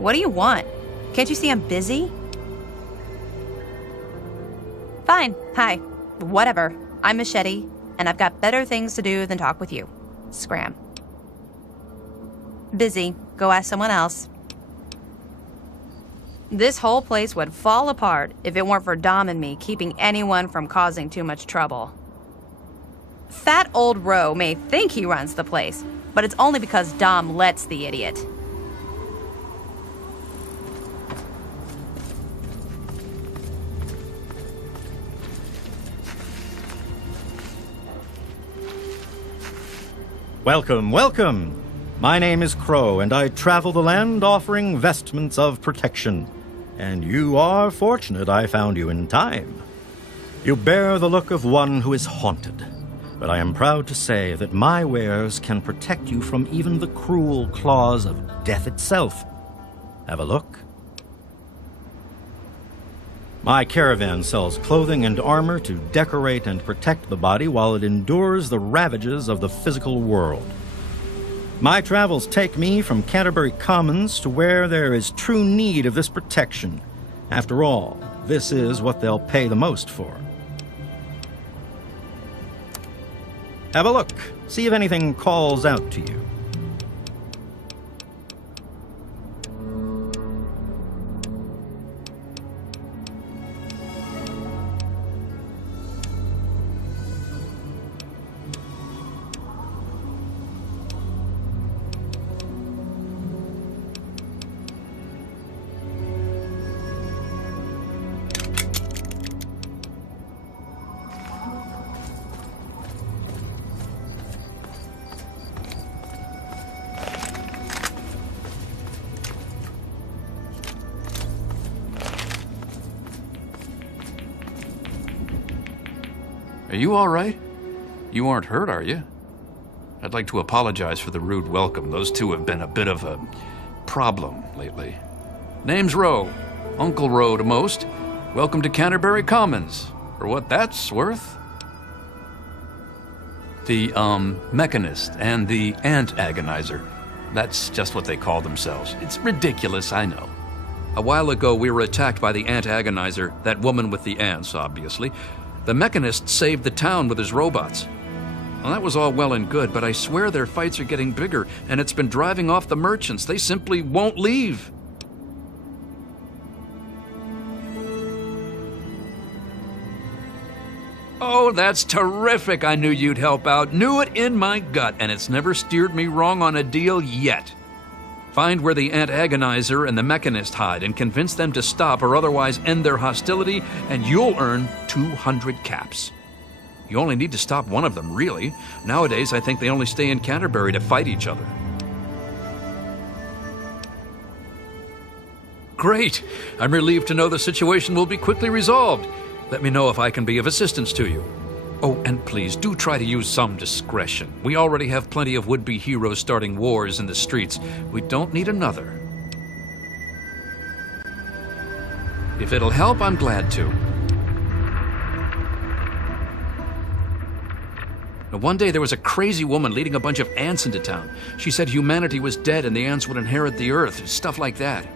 What do you want? Can't you see I'm busy? Fine. Hi. Whatever. I'm Machete, and I've got better things to do than talk with you. Scram. Busy. Go ask someone else. This whole place would fall apart if it weren't for Dom and me keeping anyone from causing too much trouble. Fat old Ro may think he runs the place, but it's only because Dom lets the idiot. Welcome, welcome! My name is Crow, and I travel the land offering vestments of protection. And you are fortunate I found you in time. You bear the look of one who is haunted, but I am proud to say that my wares can protect you from even the cruel claws of death itself. Have a look. My caravan sells clothing and armor to decorate and protect the body while it endures the ravages of the physical world. My travels take me from Canterbury Commons to where there is true need of this protection. After all, this is what they'll pay the most for. Have a look. See if anything calls out to you. Are you all right? You aren't hurt, are you? I'd like to apologize for the rude welcome. Those two have been a bit of a problem lately. Name's Ro. Uncle Ro to most. Welcome to Canterbury Commons. For what that's worth. The, Mechanist and the Ant Agonizer. That's just what they call themselves. It's ridiculous, I know. A while ago, we were attacked by the Ant Agonizer, that woman with the ants, obviously. The Mechanist saved the town with his robots. Well, that was all well and good, but I swear their fights are getting bigger, and it's been driving off the merchants. They simply won't leave. Oh, that's terrific. I knew you'd help out. Knew it in my gut, and it's never steered me wrong on a deal yet. Find where the Ant Agonizer and the Mechanist hide and convince them to stop or otherwise end their hostility, and you'll earn 200 caps. You only need to stop one of them, really. Nowadays, I think they only stay in Canterbury to fight each other. Great! I'm relieved to know the situation will be quickly resolved. Let me know if I can be of assistance to you. Oh, and please, do try to use some discretion. We already have plenty of would-be heroes starting wars in the streets. We don't need another. If it'll help, I'm glad to. Now, one day there was a crazy woman leading a bunch of ants into town. She said humanity was dead and the ants would inherit the earth, stuff like that.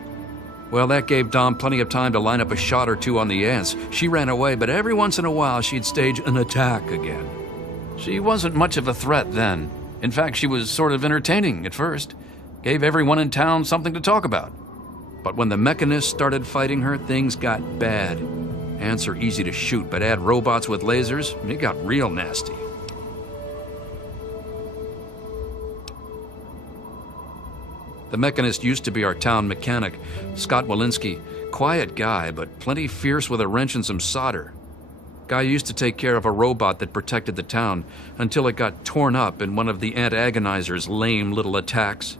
Well, that gave Dom plenty of time to line up a shot or two on the ants. She ran away, but every once in a while she'd stage an attack again. She wasn't much of a threat then. In fact, she was sort of entertaining at first. Gave everyone in town something to talk about. But when the Mechanists started fighting her, things got bad. Ants are easy to shoot, but add robots with lasers, it got real nasty. The Mechanist used to be our town mechanic, Scott Walensky. Quiet guy, but plenty fierce with a wrench and some solder. Guy used to take care of a robot that protected the town until it got torn up in one of the Ant Agonizer's lame little attacks.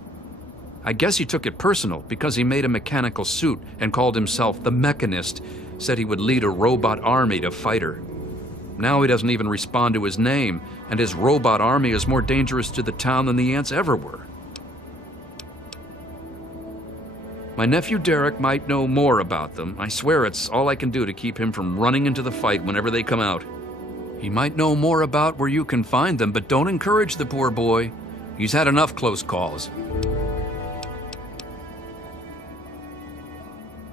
I guess he took it personal because he made a mechanical suit and called himself the Mechanist, said he would lead a robot army to fight her. Now he doesn't even respond to his name, and his robot army is more dangerous to the town than the ants ever were. My nephew Derek might know more about them. I swear it's all I can do to keep him from running into the fight whenever they come out. He might know more about where you can find them, but don't encourage the poor boy. He's had enough close calls.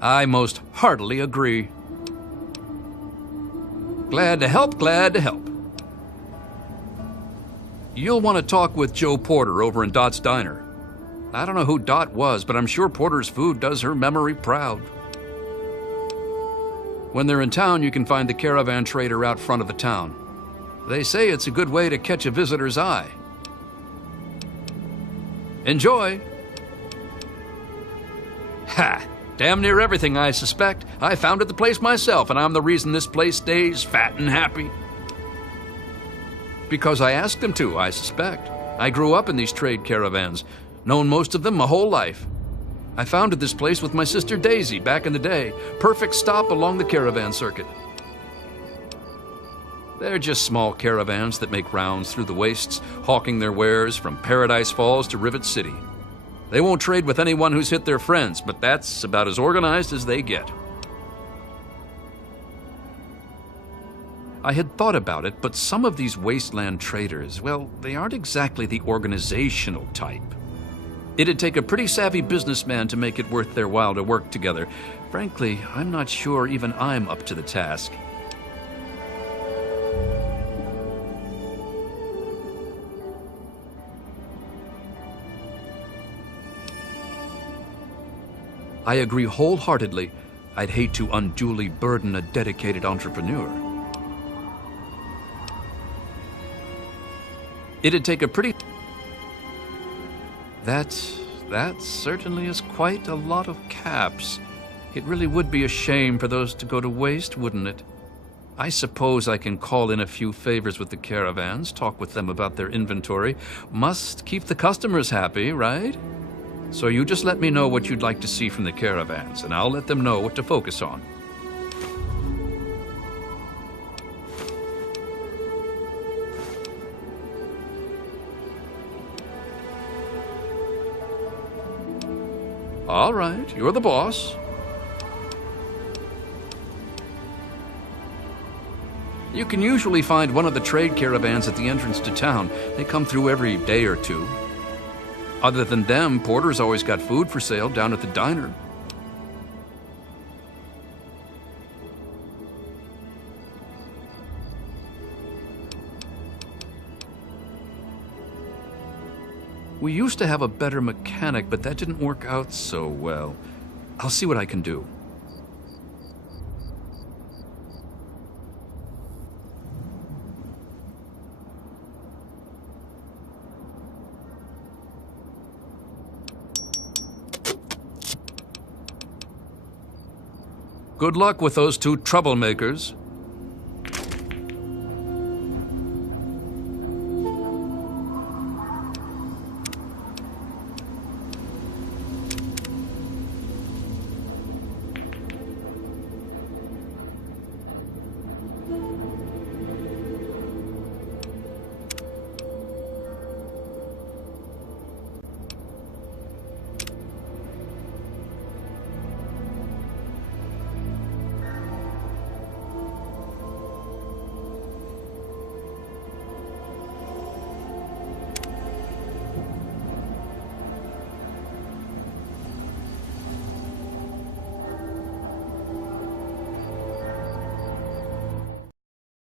I most heartily agree. Glad to help, glad to help. You'll want to talk with Joe Porter over in Dot's Diner. I don't know who Dot was, but I'm sure Porter's food does her memory proud. When they're in town, you can find the caravan trader out front of the town. They say it's a good way to catch a visitor's eye. Enjoy! Ha! Damn near everything, I suspect. I founded the place myself, and I'm the reason this place stays fat and happy. Because I asked them to, I suspect. I grew up in these trade caravans, known most of them my whole life. I founded this place with my sister Daisy back in the day. Perfect stop along the caravan circuit. They're just small caravans that make rounds through the wastes, hawking their wares from Paradise Falls to Rivet City. They won't trade with anyone who's hit their friends, but that's about as organized as they get. I had thought about it, but some of these wasteland traders, well, they aren't exactly the organizational type. It'd take a pretty savvy businessman to make it worth their while to work together. Frankly, I'm not sure even I'm up to the task. I agree wholeheartedly. I'd hate to unduly burden a dedicated entrepreneur. It'd take a pretty... That certainly is quite a lot of caps. It really would be a shame for those to go to waste, wouldn't it? I suppose I can call in a few favors with the caravans, talk with them about their inventory. Must keep the customers happy, right? So you just let me know what you'd like to see from the caravans, and I'll let them know what to focus on. All right, you're the boss. You can usually find one of the trade caravans at the entrance to town. They come through every day or two. Other than them, Porter's always got food for sale down at the diner. We used to have a better mechanic, but that didn't work out so well. I'll see what I can do. Good luck with those two troublemakers.